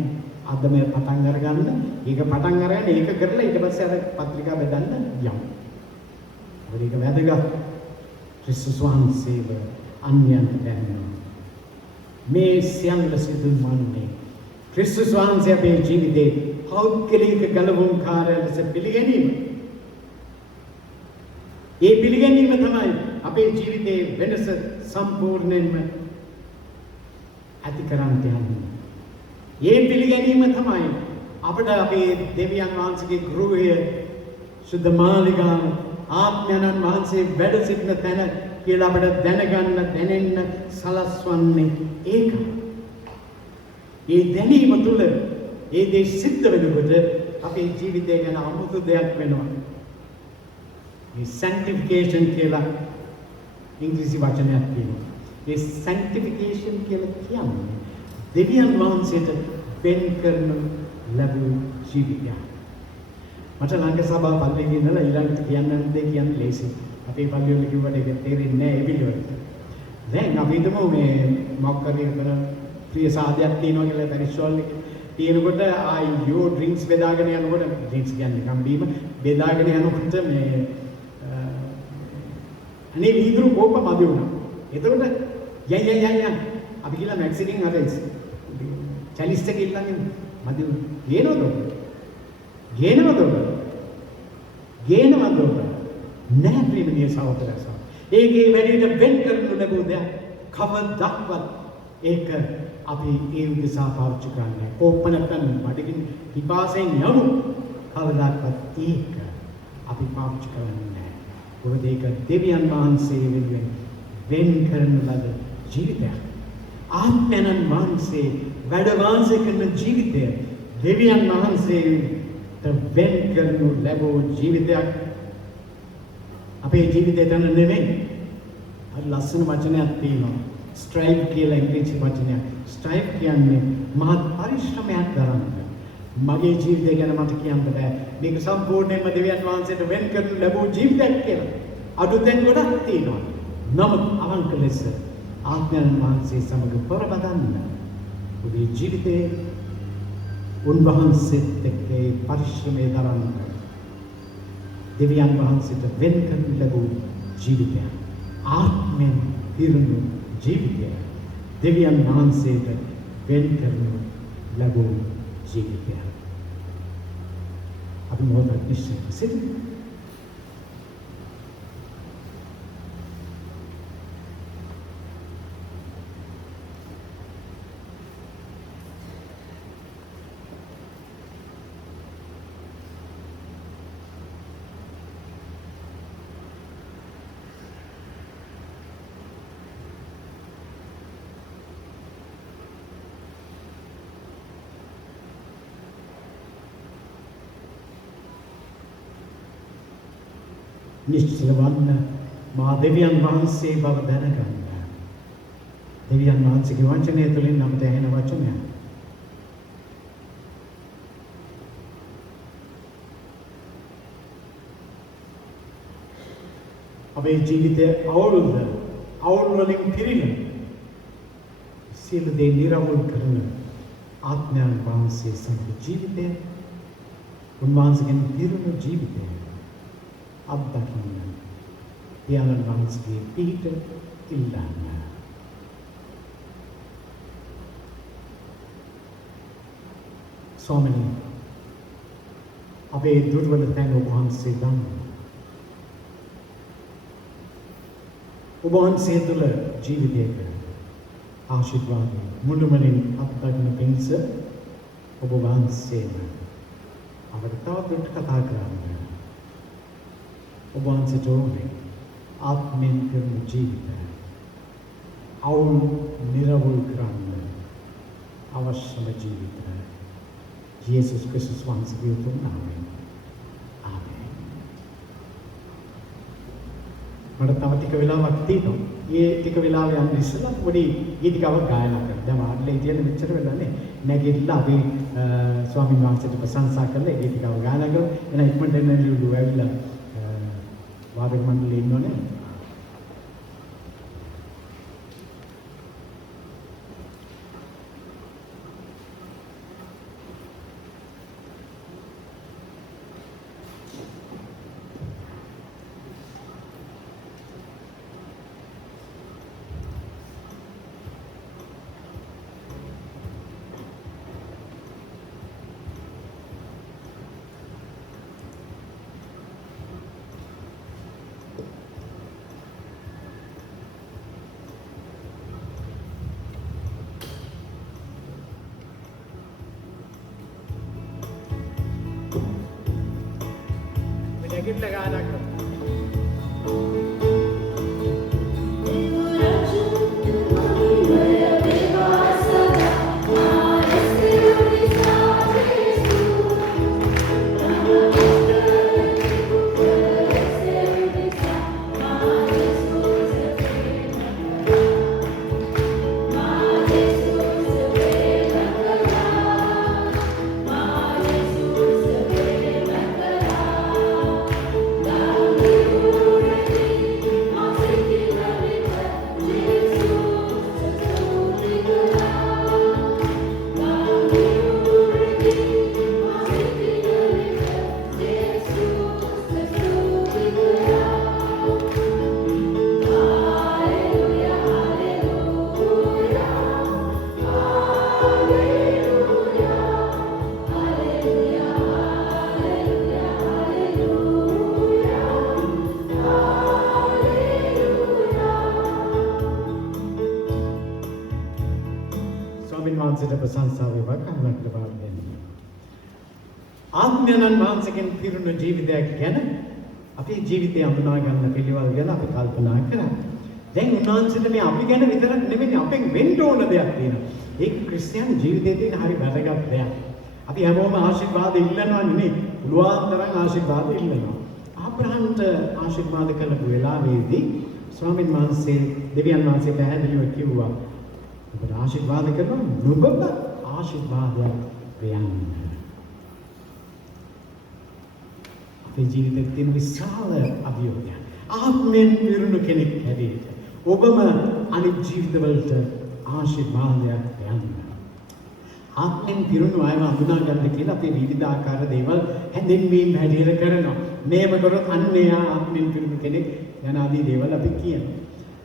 අද මේ පටන් අරගන්න. ඒක පටන් අරගෙන ඒක කරලා ඊට පස්සේ අර පත්‍රිකා බෙදන්න යමු. ඒක වැදගත්. ක්‍රිස්තුස් වහන්සේව අන්‍යයන්ට දැනෙනවා. මේ සියල්ල සිදු වන්නේ ක්‍රිස්තුස් වහන්සේ අපේ ජීවිතේ පෞද්ගලික ගලවුම්කාරය ලෙස පිළිගැනීම. ඒ පිළිගැනීම තමයි අපේ ජීවිතේ වෙනස සම්පූර්ණයෙන්ම ඇති කරන්න යන්නේ. ඒ පිළිගැනීම තමයි අපිට අපේ දෙවියන් වහන්සේගේ ගෘහය සුද්ධ මාලිගාව ආත්මයන් වහන්සේ වැඩ සිටින තැන කියලා අපිට දැනගන්න දැනෙන්න සලස්වන්නේ ඒක. ඒ දැනීම තුළ ඒ දේ සිද්ධ වෙනකොට අපේ ජීවිතය ගැන අමුතු දෙයක් වෙනවා. මේ sanctification කියලා ඉංග්‍රීසි වචනයක් තියෙනවා. මේ sanctification කියලා කියන්නේ දෙවියන් වහන්සේට වෙන් කරන ලැබූ ජීවිතයක්. මට ළඟ සභා පල්ලියේ ඉඳලා ඊළඟට කියන්න දෙයක් කියන්න ලේසි. අපේ පල්ලිය වල කිව්වට ඒක තේරෙන්නේ නැහැ ඒ පිළිවෙලට. දැන් අපි හිතමු මේ මොකක් හරි කරන ප්‍රිය සාදයක් තියෙනවා කියලා පරිශ්‍රවල තියෙනකොට ආයෝ ඩ්‍රින්ක්ස් බෙදාගෙන යනකොට ඩ්‍රින්ක්ස් කියන්නේ කම්බීම බෙදාගෙන යනකොට මේ අනේ වීදුරු කෝප මදි වුණා. එතකොට යන් අපි කියලා මැක්සිකින් අර චැලිස්ට් එක ඉල්ලන්නේ මදි වුණා. ගේනවද? නෑ ප්‍රේමණීය සහෝදරයා. ඒකේ වැඩිට වෙන් කරනු ලැබුව දෙයක් කවදාවත් ඒක අපි ඒ උදෙසා පාවිච්චි කරන්නේ. ඕපනකන් මඩකින් පිපාසයෙන් යමු. කවදාවත් ඒක අපි පාවිච්චි කරන්නේ නෑ. මොකද ඒක දෙවියන් වහන්සේ වෙනුවෙන් වෙන් කරන ලද ජීවිතයක්. ආත්මයන් වහන්සේ වැඩ වාසය කරන ජීවිතය දෙවියන් වහන්සේට වෙන් කරනු ලැබූ ජීවිතයක්. අපේ ජීවිතයට නෙමෙයි. අර ලස්සන වචනයක් තියෙනවා. ස්ට්‍රයිව් කියලා ඉංග්‍රීසි වචනයක්. ස්ට්‍රයිව් කියන්නේ මහත් පරිශ්‍රමයක් දරන්න. මගේ ජීවිතය ගැන මට කියන්න බෑ. මේක සම්පූර්ණයෙන්ම දෙවියන් වහන්සේට වෙන් කරනු ලැබූ ජීවිතයක් කියලා. අඩුතෙන් ගොඩක් තියෙනවා. නමුත් අවංක ලෙස ආත්මයන් වහන්සේ සමග පොරබදන්න. ඔබේ ජීවිතේ උන්වහන්සේත් එක්ක පරිශ්‍රමය දරන්න. දෙවියන් වහන්සේට වෙන් කරනු ලැබූ ජීවිතයක්. ආත්මෙන් පිරුණු ජීවිතය දෙවියන් වහන්සේට වෙන් කරනු ලැබූ ජීවිතය. අපි මොහොතක් නිශ්චල සිටිමු. නිශ්චල වන්න මා දෙවියන් වහන්සේ බව දැනගන්න. දෙවියන් වහන්සේගේ වචනය තුළින් අපට ඇහෙන වචනය. අපේ ජීවිතයේ අවුල් වලින් පිරීම සියලු දේ නිරවුල් කරන ආත්මයන් වහන්සේ සමග ජීවිතය උන්වහන්සේගෙන් පිරුණු ජීවිතය අත්දකින්න පියාණන් වහන්සේගේ පිහිට ඉල්ලන්න. ස්වාමීනි අපේ දුර්වල තැන් ඔබ වහන්සේ දන්නවා. ඔබ වහන්සේ තුළ ජීවිතයක ආශිර්වාදය මුළුමනින් අත්දකින්න පිණිස ඔබ වහන්සේම අපට තවදුරටත් කතා කරන්න. ඔබ වහන්සේට ඕනේ ආත්මෙන් කරන ජීවිතය අවුල් නිරවුල් කරන්න අවශ්‍යම ජීවිතය යේසුස් ක්‍රිස්තුස් වහන්සේගේ උතුම් නාමයෙන් ආමේන්. මට තව ටික වෙලාවක් තියෙනවා. මේ ටික වෙලාව යන ඉස්සෙල්ලා පොඩි ගීතිකාවක් ගායනා කරන්න. දැන් ආඩලේ තියෙන මෙච්චර වෙලා නේ. නැගිටලා අපි ස්වාමීන් වහන්සේට ප්‍රශංසා කරලා ගීතිකාව ගායනා කරමු. එන ඉක්මනට එන්න ලියු ඇවිල්ලා वादक मंडल इन्होंने टिकट लगाना करो। ආත්මයන් වහන්සේගෙන් පිරුණු ජීවිතයක් ගැන අපේ ජීවිතය අඳුනා ගන්න පිළිවෙල ගැන අපි කල්පනා කරා. දැන් උන්වහන්සේට මේ අපි ගැන විතරක් නෙමෙයි අපෙන් වෙන්න ඕන දෙයක් තියෙනවා. ඒක ක්‍රිස්තියානි ජීවිතයේ තියෙන හරි වැදගත් දෙයක්. අපි හැමෝම ආශිර්වාද ඉල්ලනවා නෙමෙයි. පුළුවන් තරම් ආශිර්වාද ඉල්ලනවා. ආබ්‍රහම්ට ආශිර්වාද කරපු වෙලාවේදී ස්වාමීන් වහන්සේ දෙවියන් වහන්සේ පැහැදිලිව කිව්වා ඔබට ආශිර්වාද කරනවා නුඹට ආශිර්වාදයක් ප්‍රයන්න. අපේ ජීවිතයේ තියෙන විශාල අභියෝගයක්. ආත්මෙන් පිරුණු කෙනෙක් හැටියට ඔබම අනිත් ජීවිතවලට ආශිර්වාදයක් යන්න. ආත්මෙන් පිරුණු අයව අඳුනා ගන්න කියලා අපේ විවිධාකාර දේවල් හැඳින්වීම් හැටියට කරනවා. මේව කරොත් අන්න එයා ආත්මෙන් පිරුණු කෙනෙක් යන ආදී දේවල් අපි කියනවා.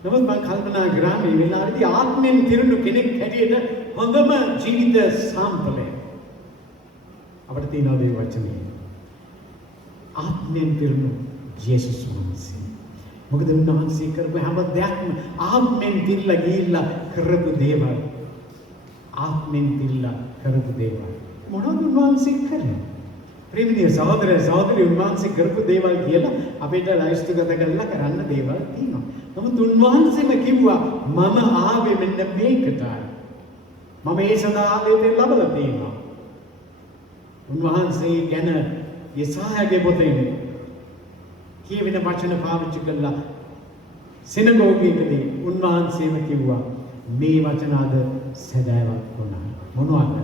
නමුත් මම කල්පනා කරා මේ වෙලාවේදී ආත්මෙන් පිරුණු කෙනෙක් හැටියට හොඳම ජීවිත සාම්පලය අපිට තියෙනවා මේ වචනේ. ආත්මෙන් පිරුණු ජේසුස් වහන්සේ. මොකද උන්වහන්සේ කරපු හැම දෙයක්ම ආත්මෙන් පිරලා ගිහිල්ලා කරපු දේවල්. ආත්මෙන් පිරලා කරපු දේවල්. මොනවද උන්වහන්සේ කරන්නේ? ප්‍රේමීය සහෝදර සහෝදරි උන්වහන්සේ කරපු දේවල් කියලා අපිට ලයිස්තුගත කරලා කරන්න දේවල් තියෙනවා. නමුත් උන්වහන්සේම කිව්වා මම ආවේ මෙන්න මේකටයි. මම ඒ සඳහා ආලේපයෙන් ලබලා තියෙනවා. උන්වහන්සේ ගැන යෙසායාගේ පොතේ කියවෙන වචන පාවිච්චි කළා. සිනගෝගයකදී උන්වහන්සේම කිව්වා මේ වචන අද සැදෑවක් වුණා. මොනවද?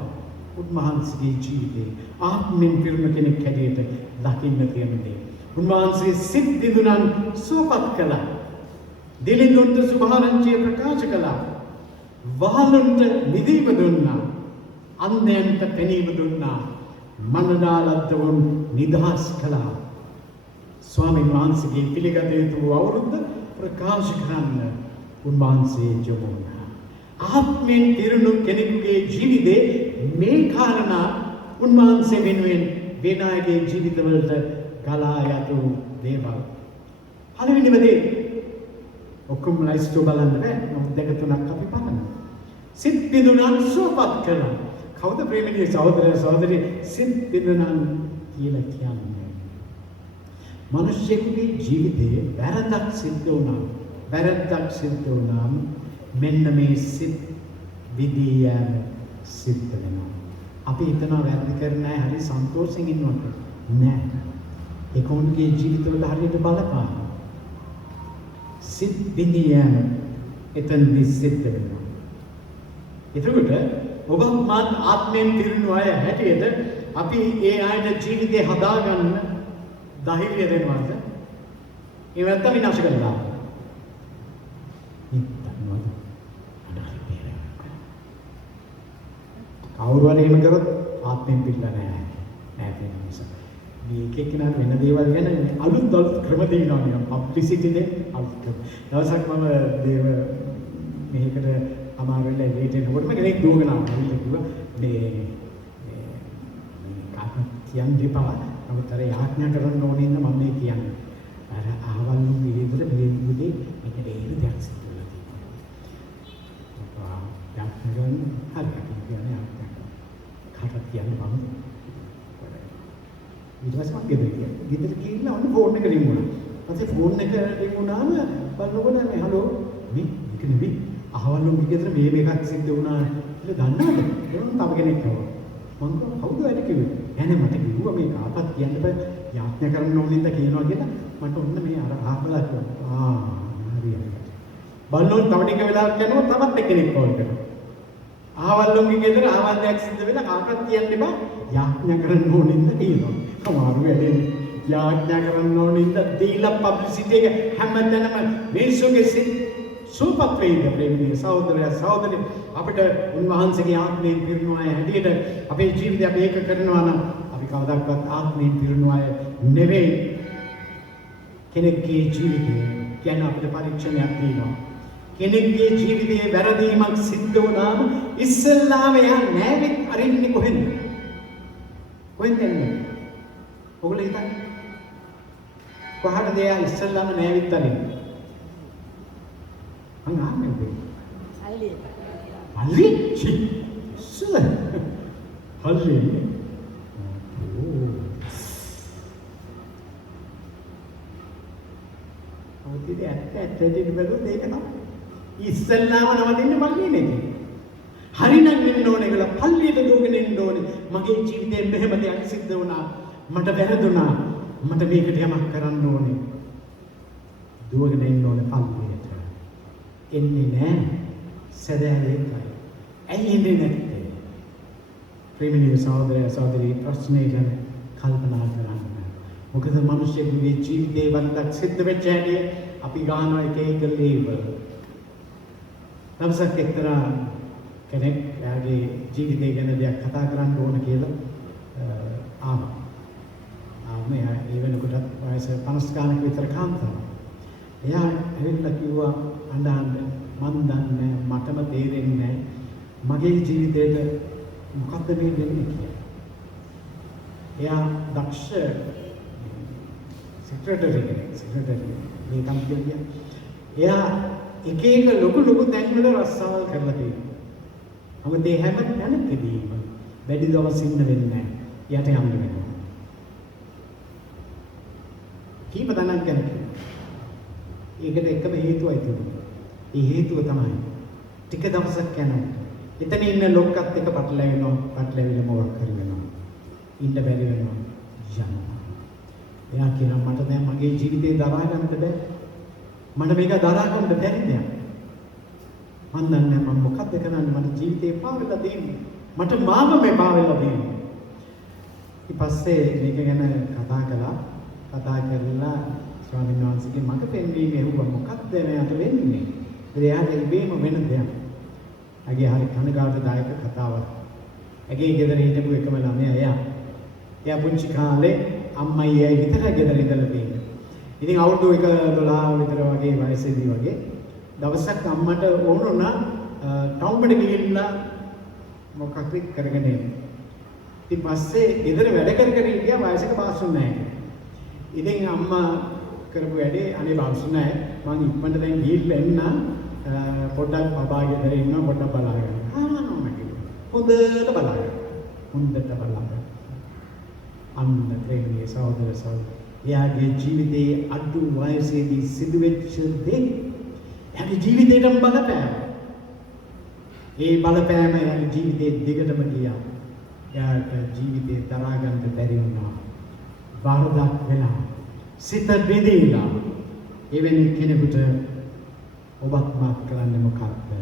උන්වහන්සේගේ ජීවිතේ ආත්මෙන් පිරුණු කෙනෙක් හැටියට දකින්න තියෙන දේ. උන්වහන්සේ සිත් දිදුනන් සුවපත් කළා. දිලිඳුන්ට සුභාරංචිය ප්‍රකාශ කළා. වහලුන්ට නිදීම දුන්නා. අන්ධයන්ට පෙනීම දුන්නා. මනදාලත්වුන් නිදහස් කළා. ස්වාමීන් වහන්සේගේ පිළිගත යුතු අවුරුද්ද ප්‍රකාශ කරන්න උන්වහන්සේ යොමු වුණා. ආත්මෙන් පිරුණු කෙනෙකුගේ ජීවිතේ මේ කාරණා උන්වහන්සේ වෙනුවෙන් වෙන අයගේ ජීවිතවලට ගලා යතු දේවල්. පළවෙනිම දේ ඔක්කොම ලයිස්තු බලන්න බෑ. නමුත් දෙක තුනක් අපි බලමු. සිත් බිඳුනන් සුවපත් කළා. කවුද ප්‍රේමීය සහෝදර සහෝදරි සිත් බිඳුනන් කියලා කියන්නේ? මිනිස්සෙකුගේ ජීවිතයේ වැරද්දක් සිද්ධ වුණාම මෙන්න මේ සිත් විදී යෑම සිද්ධ වෙනවා. අපි හිතනවා වැරදි කරන අය හරි සන්තෝෂෙන් ඉන්නවට. නෑ. ඒක උන්ගේ ජීවිතවල හරියට බලපාන. සිත් විදී යෑම එතනදි සිද්ධ වෙනවා. එතකොට ඔබ මාත් ආත්මයෙන් පිරුණු අය හැටියට අපි ඒ අයට ජීවිතේ හදාගන්න ධෛර්යය දෙනවද? ඒ නැත්නම් විනාශ කරනවා. කවුරු හරි එහෙම කරොත් ආත්මෙන් පිළිලා නැහැ. නෑ තියෙන නිසා. මේ එක එක්කෙනාට වෙන දේවල් ගැන අලුත් ක්‍රම තියෙනවා නිකන් පබ්ලිසිටි දෙන්න අලුත් ක්‍රම. දවසක් මම දේව මේකට අමාරු වෙලා එළියට එනකොට මම කෙනෙක් දුවගෙන ආවා. කිව්වා මේ කාටවත් කියන්න දෙපා. නමුත් අර යාඥා කරන්න ඕනේ නේද මම මේ කියන්නේ. අර ආවල් විදිහට මේ විදිහේ මේක දෙන්න දෙයක් සිද්ධ වෙලා තියෙනවා. යාඥා කරන හරියට කියන්නේ කාටවත් කියන්න මම ඊට පස්සේ මම ගෙදර ගිහින් ඔන්න ෆෝන් එක රින් වුණා. ඊපස්සේ ෆෝන් එක රින් වුණාම බලනකොට මේ හලෝ මේ එක නෙවෙයි අහවලුන් ගෙදර මේ මේකක් සිද්ධ වුණා කියලා දන්නවද? ඒවම තව කෙනෙක් කිව්වා. මම කවුද වැඩ කිව්වේ? නෑ මට කිව්වා මේ කාටවත් කියන්න බෑ යාඥා කරන්න ඕනේ නේද කියනවා කියලා මට ඔන්න මේ අර ආහබලා කිව්වා. හරියට. බලනකොට තව ටික වෙලාවක් යනකොට තවත් එක්කෙනෙක් කෝල් කරනවා. ආවල්ලුන්ගේ ගෙදර ආවල් දෙයක් සිද්ධ වෙලා කාටවත් කියන්න එපා යාඥා කරන්න ඕනේ නේද කියනවා. කමාරු වැඩේ. යාඥා කරන්න ඕනේ නේද දීලා පබ්ලිසිටි එක හැමතැනම මේසුගේ සිත් සුවපත් වේද ප්‍රේමීය සහෝදරයා සහෝදරි අපිට උන්වහන්සේගේ ආත්මයෙන් පිරුණු අය හැටියට අපේ ජීවිතය අපි ඒක කරනවා නම් අපි කවදාවත් ආත්මයෙන් පිරුණු අය නෙවෙයි. කෙනෙක්ගේ ජීවිතය ගැන අපිට පරීක්ෂණයක් තියෙනවා. කෙනෙක්ගේ ජීවිතයේ වැරදීමක් සිද්ධ වුණාම ඉස්සෙල්ලාම එයා නෑවෙත් අරින්නේ කොහෙන්ද? කොහෙන්ද එන්නේ? ඔයගොල්ලෝ හිතන්නේ කොහටද එයා ඉස්සෙල්ලාම නෑවෙත් අරින්නේ? මං ආන්නේ ඔබේ. අල්ලි. අල්ලි? සුල. අල්ලි. ඔතේ ඇත්තටම බැලුවොත් ඒක තමයි. ඉස්සල්ලාම නවතින්න මල්ලේ නේද? හරිනම් ඉන්න ඕනේ කියලා පල්ලියට දුවගෙන ඉන්න ඕනේ. මගේ ජීවිතේ මෙහෙම දෙයක් සිද්ධ වුණා. මට වැරදුනා. මට මේකට යමක් කරන්න ඕනේ. දුවගෙන ඉන්න ඕනේ පල්ලියට. එන්නේ නැහැ. සැදැහැවේයි. ඇයි එන්නේ නැත්තේ? ප්‍රේමීය සහෝදරය සහෝදරි ප්‍රශ්නේ ගැන කල්පනා කරන්න. මොකද මිනිස්සුගේ ජීවිතේ වරදක් සිද්ධ වෙච්ච හැටි අපි ගන්නවා එක එක ලේබල්. දවසක් එක්තරා කෙනෙක් එයාගේ ජීවිතය ගැන දෙයක් කතා කරන්න ඕන කියලා ආවා. ඒ වෙනකොට වයස 50 ගානක විතර කාන්තාවක්. එයා ඇවිල්ලා කිව්වා අඬන්න මන් දන්නේ මටම තේරෙන්නේ මගේ ජීවිතේට මොකක්ද මේ වෙන්නේ කියලා. එයා දක්ෂ සෙක්‍රටරි මේ කම්පියුටර් එයා එක ලොකු තැන් වල රස්සාවල් කරලා තියෙනවා. නමුත් ඒ හැම තැනකදීම වැඩි දවස් ඉන්න වෙන්නේ නැහැ. යට යන්න වෙනවා. කීප දණක් ගැන කිව්වා. ඒකට එකම හේතුවයි තිබුණේ. ඒ හේතුව තමයි ටික දවසක් යනකොට එතන ඉන්න ලොක්කත් එක පටලැවිලා මොකක් හරි වෙනවා. ඉන්න බැරි වෙනවා. යනවා. එයා කියනවා මට දැන් මගේ ජීවිතේ දරා ගන්න බැහැ. මට මේක දරා ගන්න බැරි දෙයක්. මන් දන්නේ මම මොකද්ද කරන්නේ මට ජීවිතේ පාවෙලා දෙන්නේ. මට මාව මේ පාවෙලා දෙන්නේ. ඊට පස්සේ මේක ගැන කතා කරලා ස්වාමීන් වහන්සේගේ මඟ පෙන්වීම ඇහුවා මොකක්ද මෙයාට වෙන්නේ? එයාට ඉබේම වෙන දෙයක්. අගේ හරි කනගාටුදායක කතාවක්. ඇගේ ගෙදර හිටපු එකම ළමයා එයා පුංචි කාලේ අම්මයි අයියි විතරයි ගෙදර ඉඳලා තියෙන්නේ. ඉතින් අවුරුදු 11 විතර වගේ වයසේදී වගේ දවසක් අම්මට ඕන වුණා ටවුන් එකට ගිහිල්ලා මොකක් හරි කරගෙන එන්න. ඉතින් පස්සේ ගෙදර වැඩ කරගෙන හිටියා වයසක පාසුන් නැහැ. ඉතින් අම්මා කරපු වැඩේ අනේ පාසුන් නැහැ මං ඉක්මනට දැන් ගිහිල්ලා එන්න පොඩ්ඩක් බබා ගෙදර ඉන්නවා පොඩ්ඩක් බලාගෙන. හොඳට බලාගෙන. අන්න ප්‍රේමී සහෝදර සහෝදරි. එයාගේ ජීවිතයේ අඩු වයසේදී සිදුවෙච්ච දේ එයාගේ ජීවිතේටම බලපෑම. ඒ බලපෑම එයාගේ ජීවිතේ දිගටම ගියා. එයාට ජීවිතේ දරා ගන්න බැරි වුණා. වරදක් වෙලා සිත බෙදීලා එවැනි කෙනෙකුට ඔබත් මාත් කරන්නේ මොකක්ද?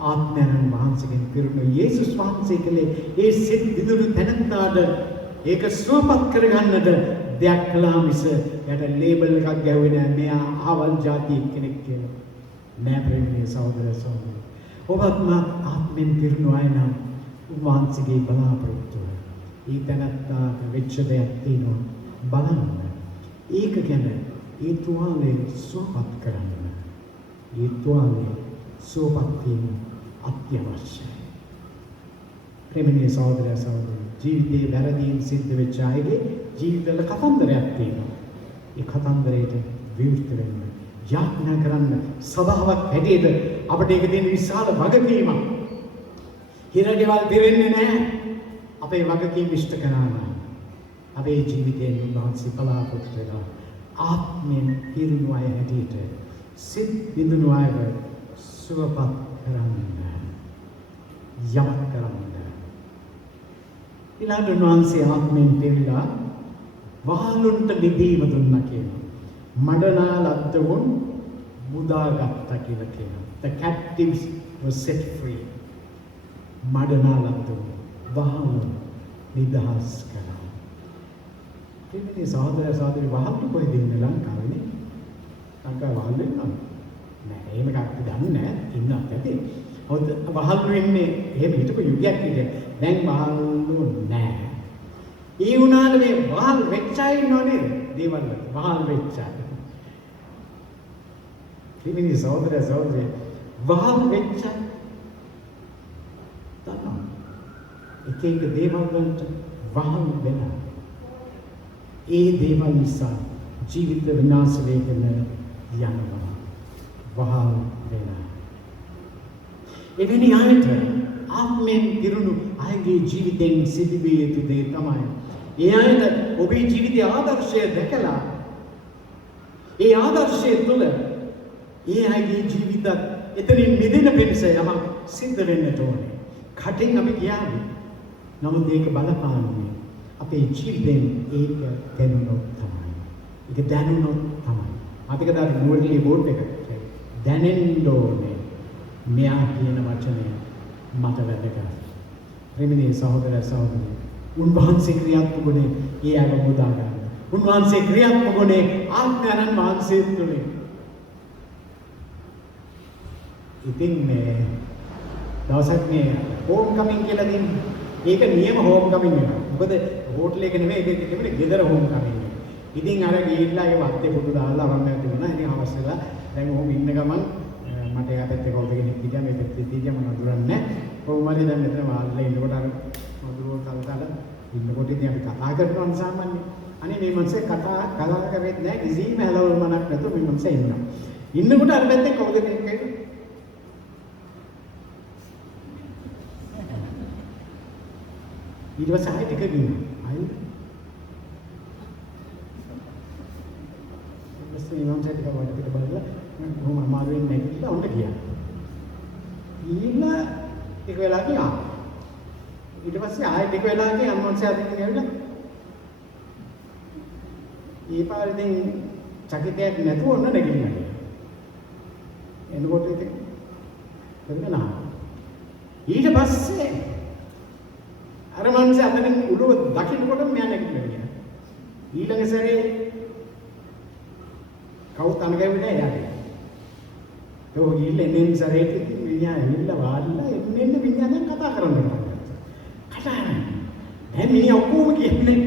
ආත්මයන් වහන්සේගෙන් පිරුණු යේසුස් වහන්සේ කලේ ඒ සිත් විදුලි තැනත්තාට ඒක සුවපත් කරගන්නට දෙයක් කළා මිස යට ලේබල් එකක් ගැහුවේ නෑ මෙයා ආවල් જાතිය කෙනෙක් කියලා. නෑ ප්‍රේමී සහෝදර සහෝදරි. ඔබත් මාත් ආත්මෙන් පිරුණු අය නම් වහන්සේගේ බලාපොරොත්තුව. ඒ තැනත්තාට වෙච්ච දෙයක් තියෙනවා බලන්න. ඒක ගැන ඒ තුවාලේ සුවපත් කරන්න. ඒ තුවාලේ සුවපත් වීම අත්‍යවශ්‍යයි. ප්‍රේමී සහෝදර සහෝදරි ජීවිතේ වැරදීම් සිද්ධ වෙච්ච අයගේ ජීවිතවල කතන්දරයක් තියෙනවා. ඒ කතන්දරයට විවෘත වෙන්න යාඥා කරන්න සබාවක් හැටියට අපිට ඒක දෙන විශාල වගකීමක්. හිරගෙවල් දෙවෙන්නේ නැහැ. අපේ වගකීම් ඉෂ්ට කරනවා. අපේ ජීවිතයෙන් උන්වහන්සේ බලාපොරොත්තු වෙනවා. ආත්මෙන් පිරුණු අය හැටියට සිත් විඳිනු අයව සුවපත් කරන්න. යමක් කරන්න. ඊළඟ උන්වහන්සේ ආත්මෙන් පිරීලා වහලුන්ට නිදීම දුන්නා කියනවා. මඩනා ලද්දවුන් මුදාගත්තා කියලා කියනවා. The captives were set free. මඩනා ලද්දවුන් වහලුන් නිදහස් කරා. මේ සහෝදර සහෝදරි වහලු කොහෙද ඉන්නේ ලංකාවේනේ? ලංකාවේ වහලු ඉන්නවද? නෑ එහෙම එකක් දන්නේ නෑ ඉන්නත් ඇති. හොඳ වහලු ඉන්නේ එහෙම හිටපු යුගයක් ඉතින්. දැන් වහලු නෑ. ඒ වුණාට මේ වහල් වෙච්ච අය ඉන්නව නේද? දේවල් වහල් වෙච්ච අය. ත්‍රිවිධ සහෝදර සහෝදරි වහල් වෙච්ච තමයි. එක දේවල් වලට වහල් වෙනවා. ඒ දේවල් නිසා ජීවිත විනාශ වෙගෙන යනවා. වහල් වෙනවා. එවැනි අයට ආත්මෙන් පිරුණු අයගේ ජීවිතෙන් සිදුවිය යුතු දේ තමයි ඒ අයට ඔබේ ජීවිතයේ ආදර්ශය දැකලා ඒ ආදර්ශය තුළ ඒ අයගේ ජීවිතත් එතනින් මිදෙන පිණිස යමක් සිද්ධ වෙන්නට ඕනේ. කටින් අපි කියන්නේ. නමුත් ඒක බලපාන්නේ අපේ ජීවිතෙන් ඒක දැනුනොත් තමයි. ඒක දැනුනොත් තමයි. අපිට දාන නුවරලි බෝඩ් එක දැනෙන්න ඕනේ. මෙයා කියන වචනය මට වැදගත්. ප්‍රේමී සහෝදර සහෝදරි උන්වහන්සේ ක්‍රියාත්මක වුණේ ඒ අයව මුදා ගන්න. උන්වහන්සේ ක්‍රියාත්මක වුණේ ආත්මයන් වහන්සේ තුළින්. ඉතින් මේ දවසක් මේ හෝම් කමින් කියලා දෙන්නේ. ඒක නියම හෝම් කමින් එක. මොකද හෝටල් එක නෙමෙයි ඒක තිබුණේ ගෙදර හෝම් කමින් එක. ඉතින් අර ගිහිල්ලා ඒ වත්තේ පුදු දාලා අරන් යන්න තිබුණා. ඉතින් අවශ්‍යලා දැන් ඔහොම ඉන්න ගමන් මට එහා පැත්තේ කවුද කෙනෙක් හිටියා මේ පැත්තේ හිටියා මම අඳුරන්නේ නැහැ. කොහොම හරි දැන් මෙතන වාල්ලා ඉන්නකොට අර මధుරව කල්කාලා ඉන්නකොට ඉතින් අපි කතා කරනවා සාමාන්‍යයෙන්. අනේ මේ මනසේ කතා කරෙත් නැහැ කිසිම හැලවල් මනක් නැතුව මේ මනසේ ඉන්නවා. ඉන්නකොට අර පැත්තේ කවුද කෙනෙක් හිටියා? ඊට පස්සේ ආයෙ ටික ගිහින් ආයෙ ඉස්සෙල්ලා මම ටික වඩ පිට බලලා මම අමාරුවෙන් නැගිටලා උන්ට ගියා. ඊළඟ ටික වෙලා ගියා. ඊට පස්සේ ආයෙ ටික වෙලා ගියා අම්මන්සේ අදින්න ගිහලා. ඒ පාරෙන් චකිතයක් නැතුව ඔන්න නැගිටිනවා. එනකොට ඉතින් දෙන්නා. ඊට පස්සේ අර මනුස්සය අතනින් උඩුව දකින්නකොට මෙයා නැගිටිනවා කියන. ඊළඟ සැරේ කවුත් අනගැවෙන්නේ නැහැ යාට. ඒක ගිහින් එන්නේ සැරේට විඤ්ඤා ඇවිල්ලා වාඩිලා එන්නේ විඤ්ඤාණයෙන් කතා කරනවා. කතා කරනවා. දැන් මිනිහා ඔක්කොම කියන්නේ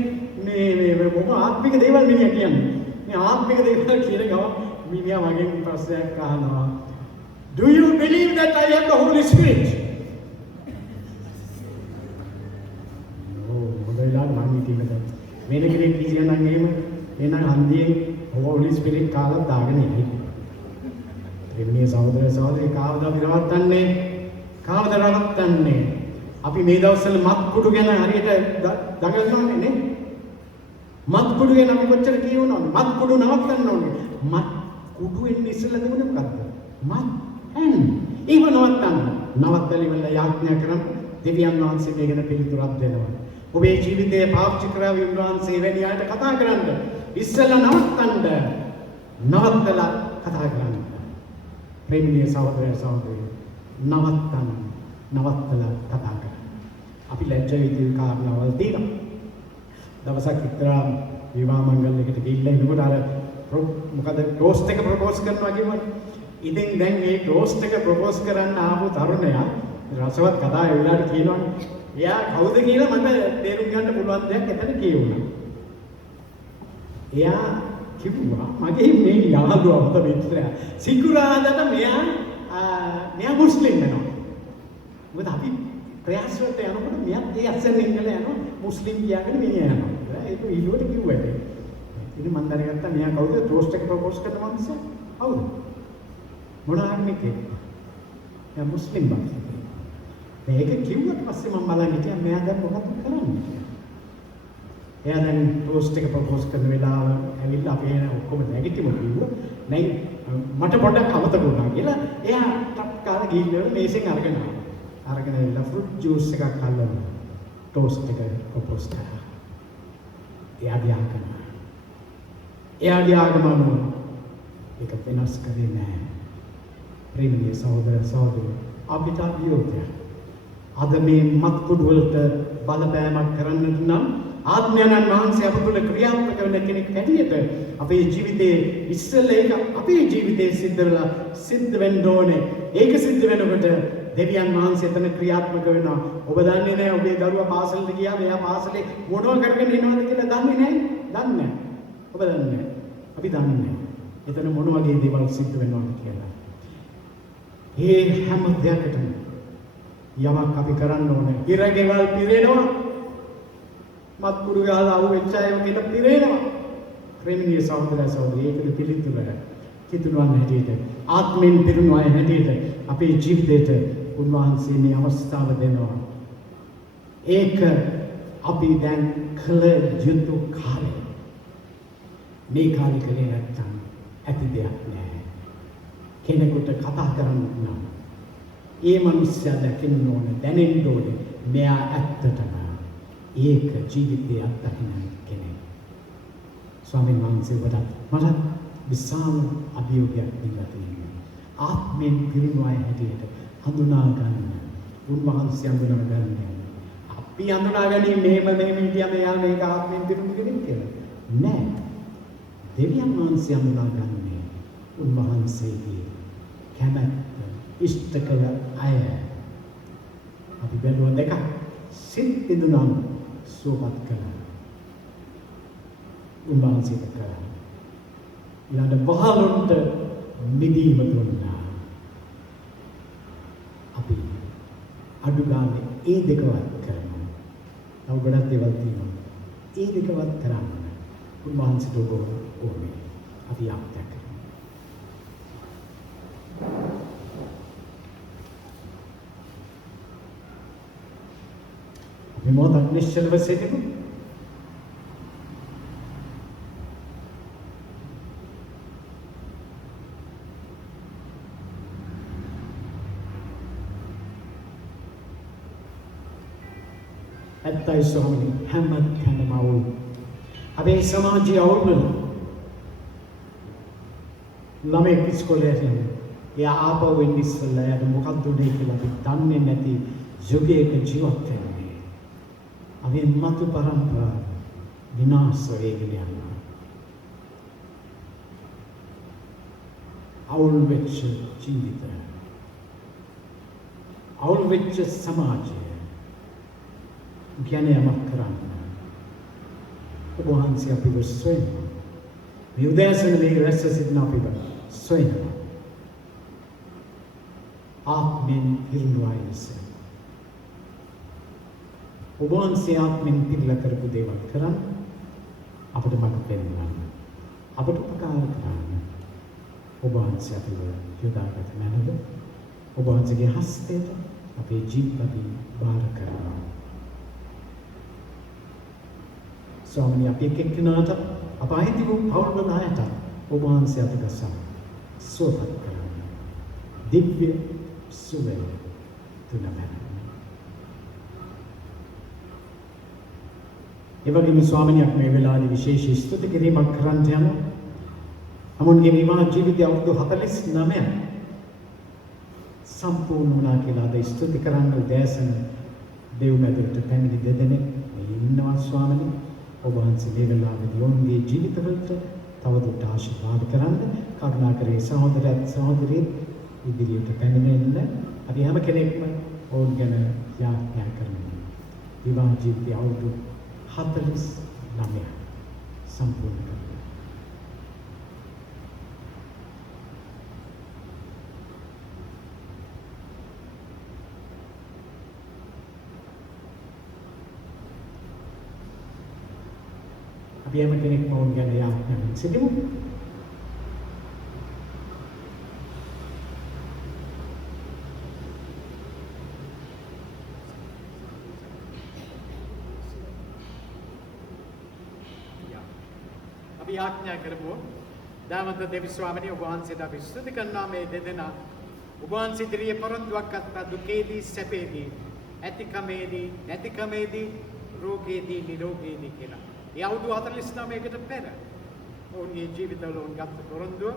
මේ මොකක් ආත්මික දේවල් මිනිහා කියන්නේ. මේ ආත්මික දේවල් කියන ගම මිනිහා මගෙන් ප්‍රශ්නයක් අහනවා. Do you believe that I have the Holy Spirit? වෙන කෙනෙක් කියනනම් එහෙම එන හන්දියෙන් හෝලි ස්පිරිට් කාලා දාගෙන ඉන්නේ. එන්නේ සහෝදරී කාවද අපි රවට්ටන්නේ? කාවද රවට්ටන්නේ? අපි මේ දවස්වල මත් කුඩු ගැන හරියට දඟලනවානේ නේ? මත් කුඩු ගැන අපි කොච්චර කියවනවද? මත් කුඩු නවත්තන්න ඕනේ. මත් කුඩු එන්නේ ඉස්සෙල්ලා දුන්නේ මොකද්ද? මත් ඇන්. ඒව නවත්තන්න. නවත්තලා ඉවරලා යාඥා කරන් දෙවියන් වහන්සේ මේ ගැන පිළිතුරක් දෙනවා. ඔබේ ජීවිතයේ පාවිච්චි කරාවි උන්වහන්සේ වැනි අයට කතා කරන්න. ඉස්සෙල්ලා නවත්තලා කතා කරන්න. ප්‍රේමීය සහෝදරයෝ නවත්තලා කතා කරන්න. අපි ලැජ්ජ වෙති කාරණාවල් තියෙනවා. දවසක් එක්තරා විවාහ මංගල්‍යයකට ගිහිල්ලා ඉන්නකොට අර මොකද ටෝස්ට් එක ප්‍රොපෝස් කරනවා කියවනේ. ඉතින් දැන් මේ ටෝස්ට් එක ප්‍රොපෝස් කරන්න ආපු තරුණයා රසවත් කතා ඒ වෙලාවට කියනවනේ. එයා කවුද කියලා මට තේරුම් ගන්න පුළුවන් දෙයක් එතන කියුණා. එයා කිව්වා මගේ මේ යාළුවා මත මිත්‍රයා සිකුරාදාට මෙයා මුස්ලිම් වෙනවා. මොකද අපි ප්‍රයාස වලට යනකොට මෙයාත් ඒ අස්සෙන් ඉන්නලා යනවා මුස්ලිම් කියලාගෙන මිනිහා යනවා. ඒක ඊළඟට කිව්වා ඒක. ඉතින් මම දැනගත්තා මෙයා කවුද ටෝස්ට් එක ප්‍රොපෝස් කරන මනුස්සයා? කවුද? මොනාක්නේ කිව්වා. එයා මුස්ලිම් බං. මේක කිව්වට පස්සේ මම බලන්න හිටියා මෙයා දැන් මොකක්ද කරන්නේ කියලා. එයා දැන් ටෝස්ට් එක ප්‍රොපෝස් කරන වෙලාව ඇවිල්ලා අපි ඔක්කොම නැගිටිමු කිව්වා. නැයි මට පොඩ්ඩක් අමතක වුණා කියලා එයා ටක් කාලා ගිහිල්ලා මේසෙන් අරගෙන ආවා. අරගෙන ඇවිල්ලා ෆෘට් ජූස් එකක් අල්ලලා ටෝස්ට් එක ප්‍රොපෝස් කරා. එයා දිහාගෙන ඒක වෙනස් කරේ නැහැ. ප්‍රේමීය සහෝදරයෝ අපිට අභියෝගය අද මේ මත්කුඩු වලට බලපෑමක් කරන්නට නම් ආත්මයන්න් වහන්සේ අප තුළ ක්‍රියාත්මක වෙන කෙනෙක් හැටියට අපේ ජීවිතයේ ඉස්සෙල්ලා ඒක අපේ ජීවිතයේ සිද්ධ වෙන්න ඕනේ. ඒක සිද්ධ වෙනකොට දෙවියන් වහන්සේ එතන ක්‍රියාත්මක වෙනවා. ඔබ දන්නේ නැහැ ඔබේ දරුවා පාසලට ගියාම එයා පාසලේ මොනවා කරගෙන එනවද කියලා දන්නේ නැහැ. ඔබ දන්නේ නැහැ. අපි දන්නේ නැහැ. එතන මොන වගේ දේවල් සිද්ධ වෙනවද කියලා. ඒ හැම දෙයකටම යමක් අපි කරන්න ඕනේ. ඉරගෙවල් පිරෙනවා. මත්කුඩු ගාලා අහුවෙච්ච අය කියලා පිරෙනවා. ප්‍රේමීය සහෝදරයෝ ඒකද පිළිතුර. හිතුණුවන් හැටියට ආත්මෙන් පිරුණු අය හැටියට අපේ ජීවිතේට උන්වහන්සේ මේ අවස්ථාව දෙනවා. ඒක අපි දැන් කළ යුතු කාලය. මේ කාලේ කලේ නැත්තම් ඇති දෙයක් නෑ. කෙනෙකුට කතා කරන්න නම් ඒ මනුස්සයා දැකෙන්න ඕනේ, දැනෙන්න ඕනේ. මෙයා ඇත්තටම ඒක ජීවිතයේ අත්දකින්න කෙනෙක්. ස්වාමීන් වහන්සේ මට විශාල අභියෝගයක් දීලා තියෙනවා. ආත්මෙන් පිරුණු අය හැටියට හඳුනා ගන්න. උන්වහන්සේ හඳුනා ගන්න. අපි හඳුනා ගැනීම මෙහෙම හිටියා මෙයා මේක ආත්මෙන් පිරුණු කෙනෙක් කියලා. නෑ. දෙවියන් වහන්සේ හඳුනා ගන්නේ උන්වහන්සේගේ කැමැත්ත ඉෂ්ට කළ අය. අපි බැලුවා දෙක සිත් ඉදුණන් සුවපත් කළා. උන්වහන්සේට කරා. ඊළඟ වහලොන්ට මිදීම දුන්නා. අපි අඩු ගානේ ඒ දෙකවත් කරමු. තව ගොඩක් දේවල් තියෙනවා. ඒ දෙකවත් කරන්න උන්වහන්සේට ඕනේ. අපි යාත්‍රා කරමු. අපි මොහොතක් නිශ්චලව සිටිමු. ඇත්තයි ස්වාමීනි, හැම තැනම අවුල්. අපේ සමාජයේ අවුල් වල ළමෙක් ඉස්කෝලේට යන එයා ආපහු වෙන්නේ ඉස්සෙල්ලා එයාට මොකක්ද උනේ කියලා අපි දන්නේ නැති යුගයක ජීවත් වෙන්නේ. අපි මතු පරම්පරාව විනාශ වෙගෙන යනවා. අවුල් වෙච්ච ජීවිතය, අවුල් වෙච්ච සමාජය ගැන යමක් කරන්න. ඔබ වහන්සේ අපිව සොයනවා. මේ උදෑසන මේ රැස් සිටින අපිව සොයනවා. ආත්මෙන් පිරුණුවායි ලෙස. ඔබ වහන්සේ ආත්මෙන් පිළිලා කරපු දේවල් කරන්න, අපට මඟ පෙන්වන්න, අපට උපකාර කරන්න. ඔබ වහන්සේ අපිව යොදාගත මැනව ඔබ වහන්සේගේ හස්තයට අපේ ජීවිත අපි බාර කරනවා. ස්වාමීනි, අපි එක්කෙනාට අප අයිති වූ පවුල් වල අයට ඔබ වහන්සේ අත ගසා සුවපත් කරන්න. දිව්‍ය සුවය තුන මැනව. ඒ වගේම ස්වාමීනි, අපි මේ වෙලාවේ විශේෂ ස්තුති කිරීමක් කරන්න යනවා. අමුන්ගේ විවාහ ජීවිතය අවුරුදු 49 සම්පූර්ණ වුණා කියලා අද ස්තුති කරන්න උදෑසන දෙව් මැදුරට පැමිණි දෙදෙනෙක් ඉන්නවා ස්වාමීනි. ඔබ වහන්සේ මේ වෙලාවේදී ඔවුන්ගේ ජීවිතවලට තවදුරටත් ආශිර්වාද කරන්න. කරුණාකරේ සහෝදරයත් සහෝදරියත් ඉදිරියට පැමිණෙන්න. අපි හැම කෙනෙක්ම ඔවුන් ගැන යාඥා කරමු. විවාහ ජීවිතය අවුරුදු 49 සම්පූර්ණ කරන්න. අපි හැම කෙනෙක්ම ඔවුන් ගැන යාඥා සිටිමු. අපි යාඥා කරමු. දාමන්ත දෙවි ස්වාමීනි, ඔබ වහන්සේට අපි ස්තුති කරනවා මේ දෙදෙනා ඔබ වහන්සේ ඉදිරියේ පොරොන්දුවක් අත්තා දුකේදී සැපේදී ඇතිකමේදී නැතිකමේදී රෝගයේදී නිරෝගයේදී කියලා. ඒ අවුරුදු 49කට පෙර ඔවුන්ගේ ජීවිතවල ඔවුන් ගත්ත පොරොන්දුව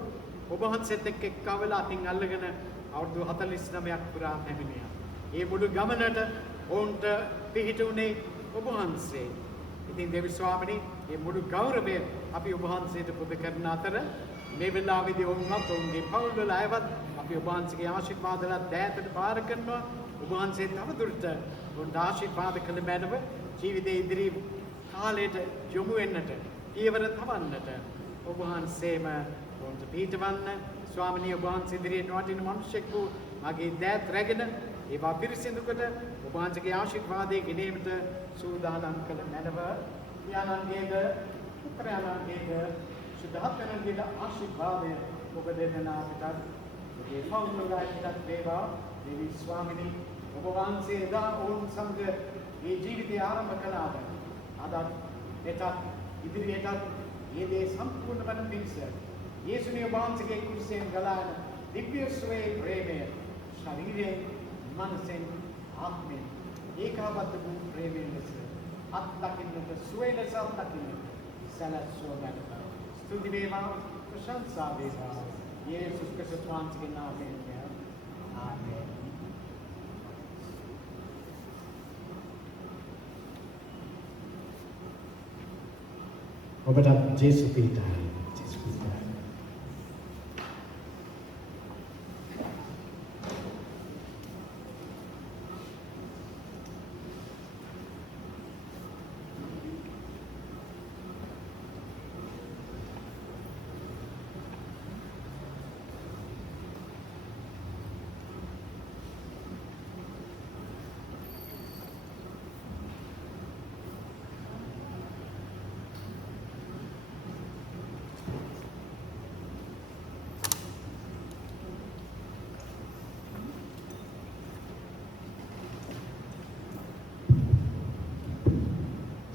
ඔබ වහන්සේත් එක්ක එක්කවලා අතින් අල්ලගෙන අවුරුදු 49ක් පුරා පැමිණියා. ඒ මුළු ගමනට ඔවුන්ට පිහිටුනේ ඔබ වහන්සේ. ඉතින් දෙවි ස්වාමීනි, මේ මුළු ගෞරවය අපි ඔබ වහන්සේට පුද කරන අතර මේ වෙලාවේදී ඔවුන්වත් ඔවුන්ගේ පවුල් වල අයවත් අපි ඔබ වහන්සේගේ ආශිර්වාදලත් දෑතට බාර කරනවා. ඔබ වහන්සේ තවදුරට ඔවුන්ට ආශිර්වාද කළ මැනව ජීවිතයේ ඉදිරි කාලයට යොමු වෙන්නට, ඊවර තවන්නට ඔබ වහන්සේම ඔවුන්ට පිහිටවන්න. ස්වාමීනි, ඔබ වහන්සේ ඉදිරියේ නොවටින මිනිසෙක් වූ මගේ දෑත් රැගෙන ඒවා පිරිසිදුකොට ඔබ වහන්සේගේ ආශිර්වාදයේ ගෙනීමට සූදානම් කළ මැනව. යානන්ගේද පුත්‍රයානන්ගේද සුද්ධාත්මයන්ගේද ආශිර්වාදය ඔබ දෙන්නා අපිටත් ඔබේ පවුල් වලටත් වේවා. දෙවි ස්වාමීනි, ඔබ වහන්සේ එදා ඔවුන් සමග මේ ජීවිතය ආරම්භ කළාද අදත් එතත් ඉදිරියටත් මේ දේ සම්පූර්ණ වන පිණිස යේසුනේ වහන්සේගේ කුරුසයෙන් ගලාන දිව්‍ය සුවේ ප්‍රේමය ශරීරයෙන් මනසෙන් ආත්මෙන් ඒකාබද්ධ වූ ප්‍රේමයෙන් ලෙස අත්දකින්නට සුවේ ලෙස අත්දකින්නට සැලැස්සුව ගන්නවා. ස්තුති වේවා, ප්‍රශංසා වේවා. යේසුස් ක්‍රිස්තුස් වහන්සේගේ නාමයෙන්. ආමේන්. ඔබට ජේසු පිටයි. ජේසු පිටයි.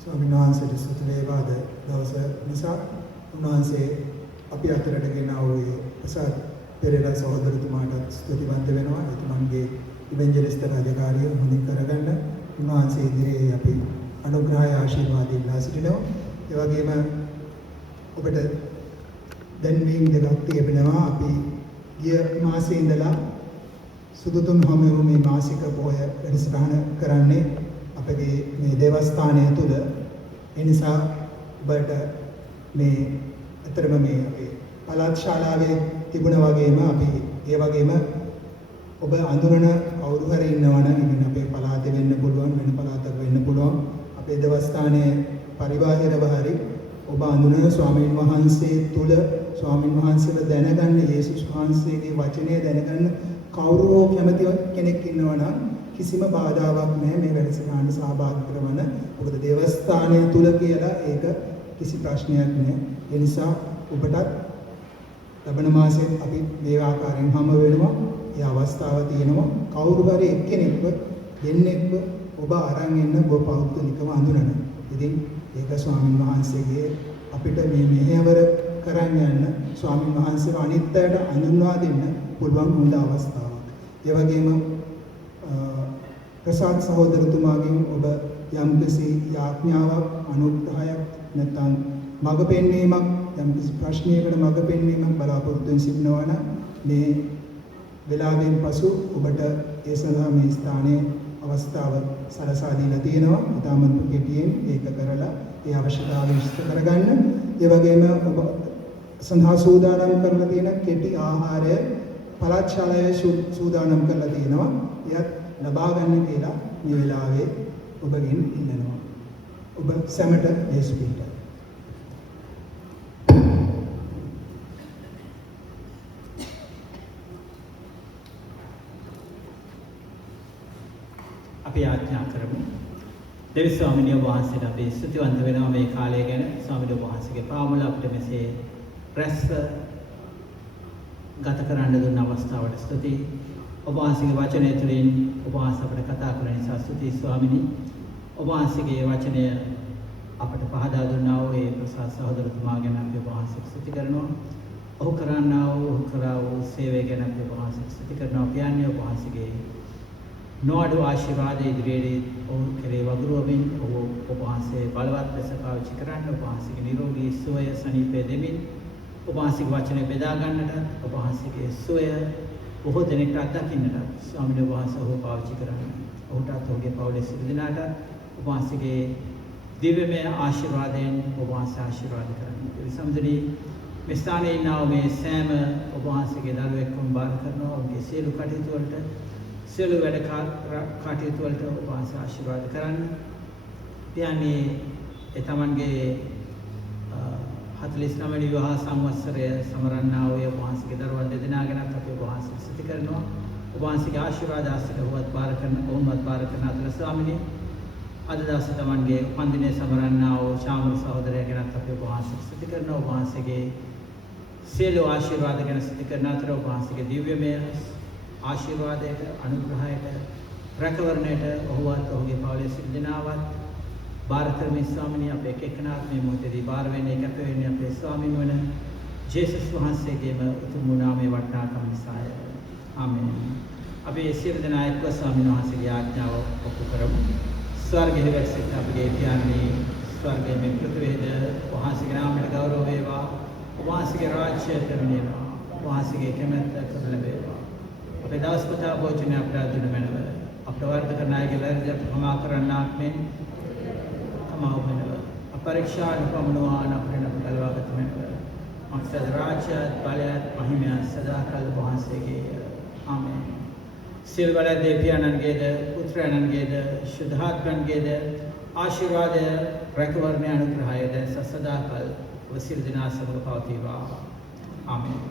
ස්වාමීන් වහන්සේට ස්තුති වේවා අද දවස නිසා උන්වහන්සේ අපි අතරට ගෙන ආවේ ප්‍රසාද් පෙරේරා සහෝදරතුමාට ස්තුතිවන්ත වෙනවා. එතුමන්ගේ ඉවෙන්ජලිස්ට් රාජකාරිය හොඳින් කරගන්න උන්වහන්සේ ඉදිරියේ අපි අනුග්‍රහය ආශිර්වාද ඉල්ලා සිටිනවා. ඒ වගේම ඔබට දැන්වීම් දෙකක් තිබෙනවා. අපි ගිය මාසයේ ඉඳලා සුදුතුන් හමුවීම මේ මාසික පොහොය වැඩසටහන කරන්නේ අපගේ මේ දේවස්ථානය තුල. ඒ නිසා ඔබට මේ අතරම මේ අපේ පළාත් ශාලාවේ තිබුණා වගේම අපි ඒ වගේම ඔබ අඳුරන කවුරු හරි ඉන්නවනම් ඉතින් අපේ පළාතේ වෙන්න පුළුවන් වෙන පළාතක වෙන්න පුළුවන් අපේ දේවස්ථානයේ පරිබාහිරව හරි ඔබ අඳුරන ස්වාමීන් වහන්සේ තුල ස්වාමීන් වහන්සේව දැනගන්න යේසුස් වහන්සේගේ වචනය දැනගන්න කවුරු හෝ කැමති කෙනෙක් ඉන්නවනම් කිසිම බාධාවක් නැහැ මේ වැඩසටහනට සහභාගී කරවන්න. මොකද දේවස්ථානය තුල කියලා ඒක කිසි ප්‍රශ්නයක් නැහැ. ඒ නිසා ඔබටත් ලබන මාසෙත් අපි මේ ආකාරයෙන් හම්බ වෙනවා. ඒ අවස්ථාව තියෙනවා. කවුරු හරි එක්කෙනෙක්ව දෙන්නෙක්ව ඔබ අරන් එන්න ඔබ පෞද්ගලිකව අඳුනන. ඉතින් ඒක ස්වාමීන් වහන්සේගේ අපිට මේ මෙහෙවර කරන් යන්න ස්වාමීන් වහන්සේව අනිත් අයට අඳුන්වා දෙන්න පුළුවන් හොඳ අවස්ථාවක්. ඒ වගේම ප්‍රසාද් සහෝදරතුමාගෙන් ඔබ යම්කිසි යාඥාවක් අනුග්‍රහයක් නැත්නම් මඟ පෙන්වීමක් යම්කිසි ප්‍රශ්නයකට මඟ පෙන්වීමක් බලාපොරොත්තු වෙන සිටිනවා නම් මේ වෙලාවෙන් පසු ඔබට ඒ සඳහා මේ ස්ථානයේ අවස්ථාව සලසා දීලා තියෙනවා. ඊටමත් කෙටියෙන් ඒක කරලා ඒ අවශ්‍යතාවය ඉෂ්ට කරගන්න. ඒ වගේම ඔබ සඳහා සූදානම් කරලා තියෙන කෙටි ආහාරය පළාත් ශාලාවේ සූදානම් කරලා තියෙනවා. එයත් ලබා ගන්න කියලා මේ වෙලාවේ ඔබගෙන් ඉල්ලනවා. ඔබ සැමට දේශ පිහිටයි. අපි ආඥා කරමු. දෙවි ස්වාමීන් වහන්සේට අපි ස්තුතිවන්ත වෙනවා මේ කාලය ගැන. ස්වාමීන් වහන්සේගේ පාමුල අපිට මෙසේ රැස්ව ගත කරන්න දුන්න අවස්ථාවට ස්තුතියි. ඔබ වහන්සේගේ වචනය තුළින් ඔබ වහන්සේ අපට කතා කරන නිසා ස්තුතියි ස්වාමීනි. ඔබ වහන්සේගේ වචනය අපට පහදා දුන්නා වූ ඒ ප්‍රසාද සහෝදරතුමා ගැන අපි ඔබ වහන්සේට ස්තුති කරනවා. ඔහු කරන්නා වූ කරා වූ සේවය ගැන අපි ඔබ වහන්සේට ස්තුති කරනවා. කියන්නේ ඔබ වහන්සේගේ නොඅඩු ආශිර්වාද ඉදිරියේ ඔහු කෙරේ වගුරුවමින් ඔබ වහන්සේ බලවත් ලෙස පාවිච්චි කරන්න. ඔබ වහන්සේගේ නිරෝගී සුවය සනීපය දෙමින් ඔබ වහන්සේගේ වචනය බෙදා ගන්නට ඔබ වහන්සේගේ සුවය බොහෝ දෙනෙක්ට අත්දකින්නට ස්වාමීන් වහන්සේ ඔහු පාවිච්චි කරන්න. ඔහුටත් ඔහුගේ පවුලේ සියලු දෙනාට ඔබ වහන්සේගේ දිව්‍යමය ආශිර්වාදයෙන් ඔබ වහන්සේ ආශිර්වාද කරන්න. ඒ සම්දෙනි මේ ස්ථානයේ ඉන්නා මේ සෑම ඔබ වහන්සේගේ දරුවෙක්ම බාර කරනවා. ඔබගේ සියලු කටයුතු වලට සියලු වැඩ කටයුතු වලට ඔබ වහන්සේ ආශිර්වාද කරන්න. කියන්නේ ඒ තමන්ගේ 49 වෙනි විවාහ සංවත්සරය සමරන්නා වූ ඔබ වහන්සේගේ දරුවන් දෙදෙනා ගැනත් අපි ඔබ වහන්සේ ස්තුති කරනවා. ඔබ වහන්සේගේ ආශිර්වාද ආශ්‍රිත ඔබවත් බාර කරන ඔවුන්වත් බාර කරන අතර ස්වාමිනේ අද දවසේ තමන්ගේ උපන්දිනය සමරන්නා වූ ශාමුල් සහෝදරයා ගැනත් අපි ඔබ වහන්සේ ස්තුති කරනවා. ඔබ වහන්සේගේ සියලු ආශිර්වාද ගැන ස්තුති කරන අතර ඔබ වහන්සේගේ දිව්‍යමය ආශිර්වාදයට අනුග්‍රහයට රැකවරණයට ඔහුවත් ඔහුගේ පවුලේ සියලු දෙනාවත් බාර කරමින් ස්වාමිනේ අපේ එක්කෙනාත් මේ මොහොතේදී බාර වෙන්නේ කැප වෙන්නේ අපේ ස්වාමීන් වන ජේසුස් වහන්සේගේම උතුම් නාමයේ වටිනාකම නිසාය. ආමෙන්. අපි සියලු දෙනා එක්ව ස්වාමීන් වහන්සේගේ ආඥාව ඔප්පු කරමු. ස්වර්ගයේ වැසිත අපගේ පියාණනි ස්වර්ගයේ මේ පෘථිවියද වහන්සේගේ නාමයට ගෞරව වේවා. වහන්සේගේ රාජ්‍යය පැමිණේවා. වහන්සේගේ කැමැත්ත කරන වේවා. අපේ දවස් පුතා භෝජනය අපට දුන්න මැනව. අපට වර්ධ කරන අයගේ වැරදි අප කමා කරන්නාක් මෙන් කමාව මැනව. අපරීක්ෂා නොපමනුවාන අපට ගලවාගත මැනව. මක්සද රාජ්‍ය බලය මහිමය සදාකල් වහන්සේගේ. ආමෙන්. සියලු බල දෙවියන්ගේද පුත්‍රයන්ගේද ශුද්ධාත්මයන්ගේද ආශිර්වාදය රැකවරණය අනුග්‍රහයද සසදාකල් ඔබ සියලු දෙනා සමග පවතිවා. ආමෙන්.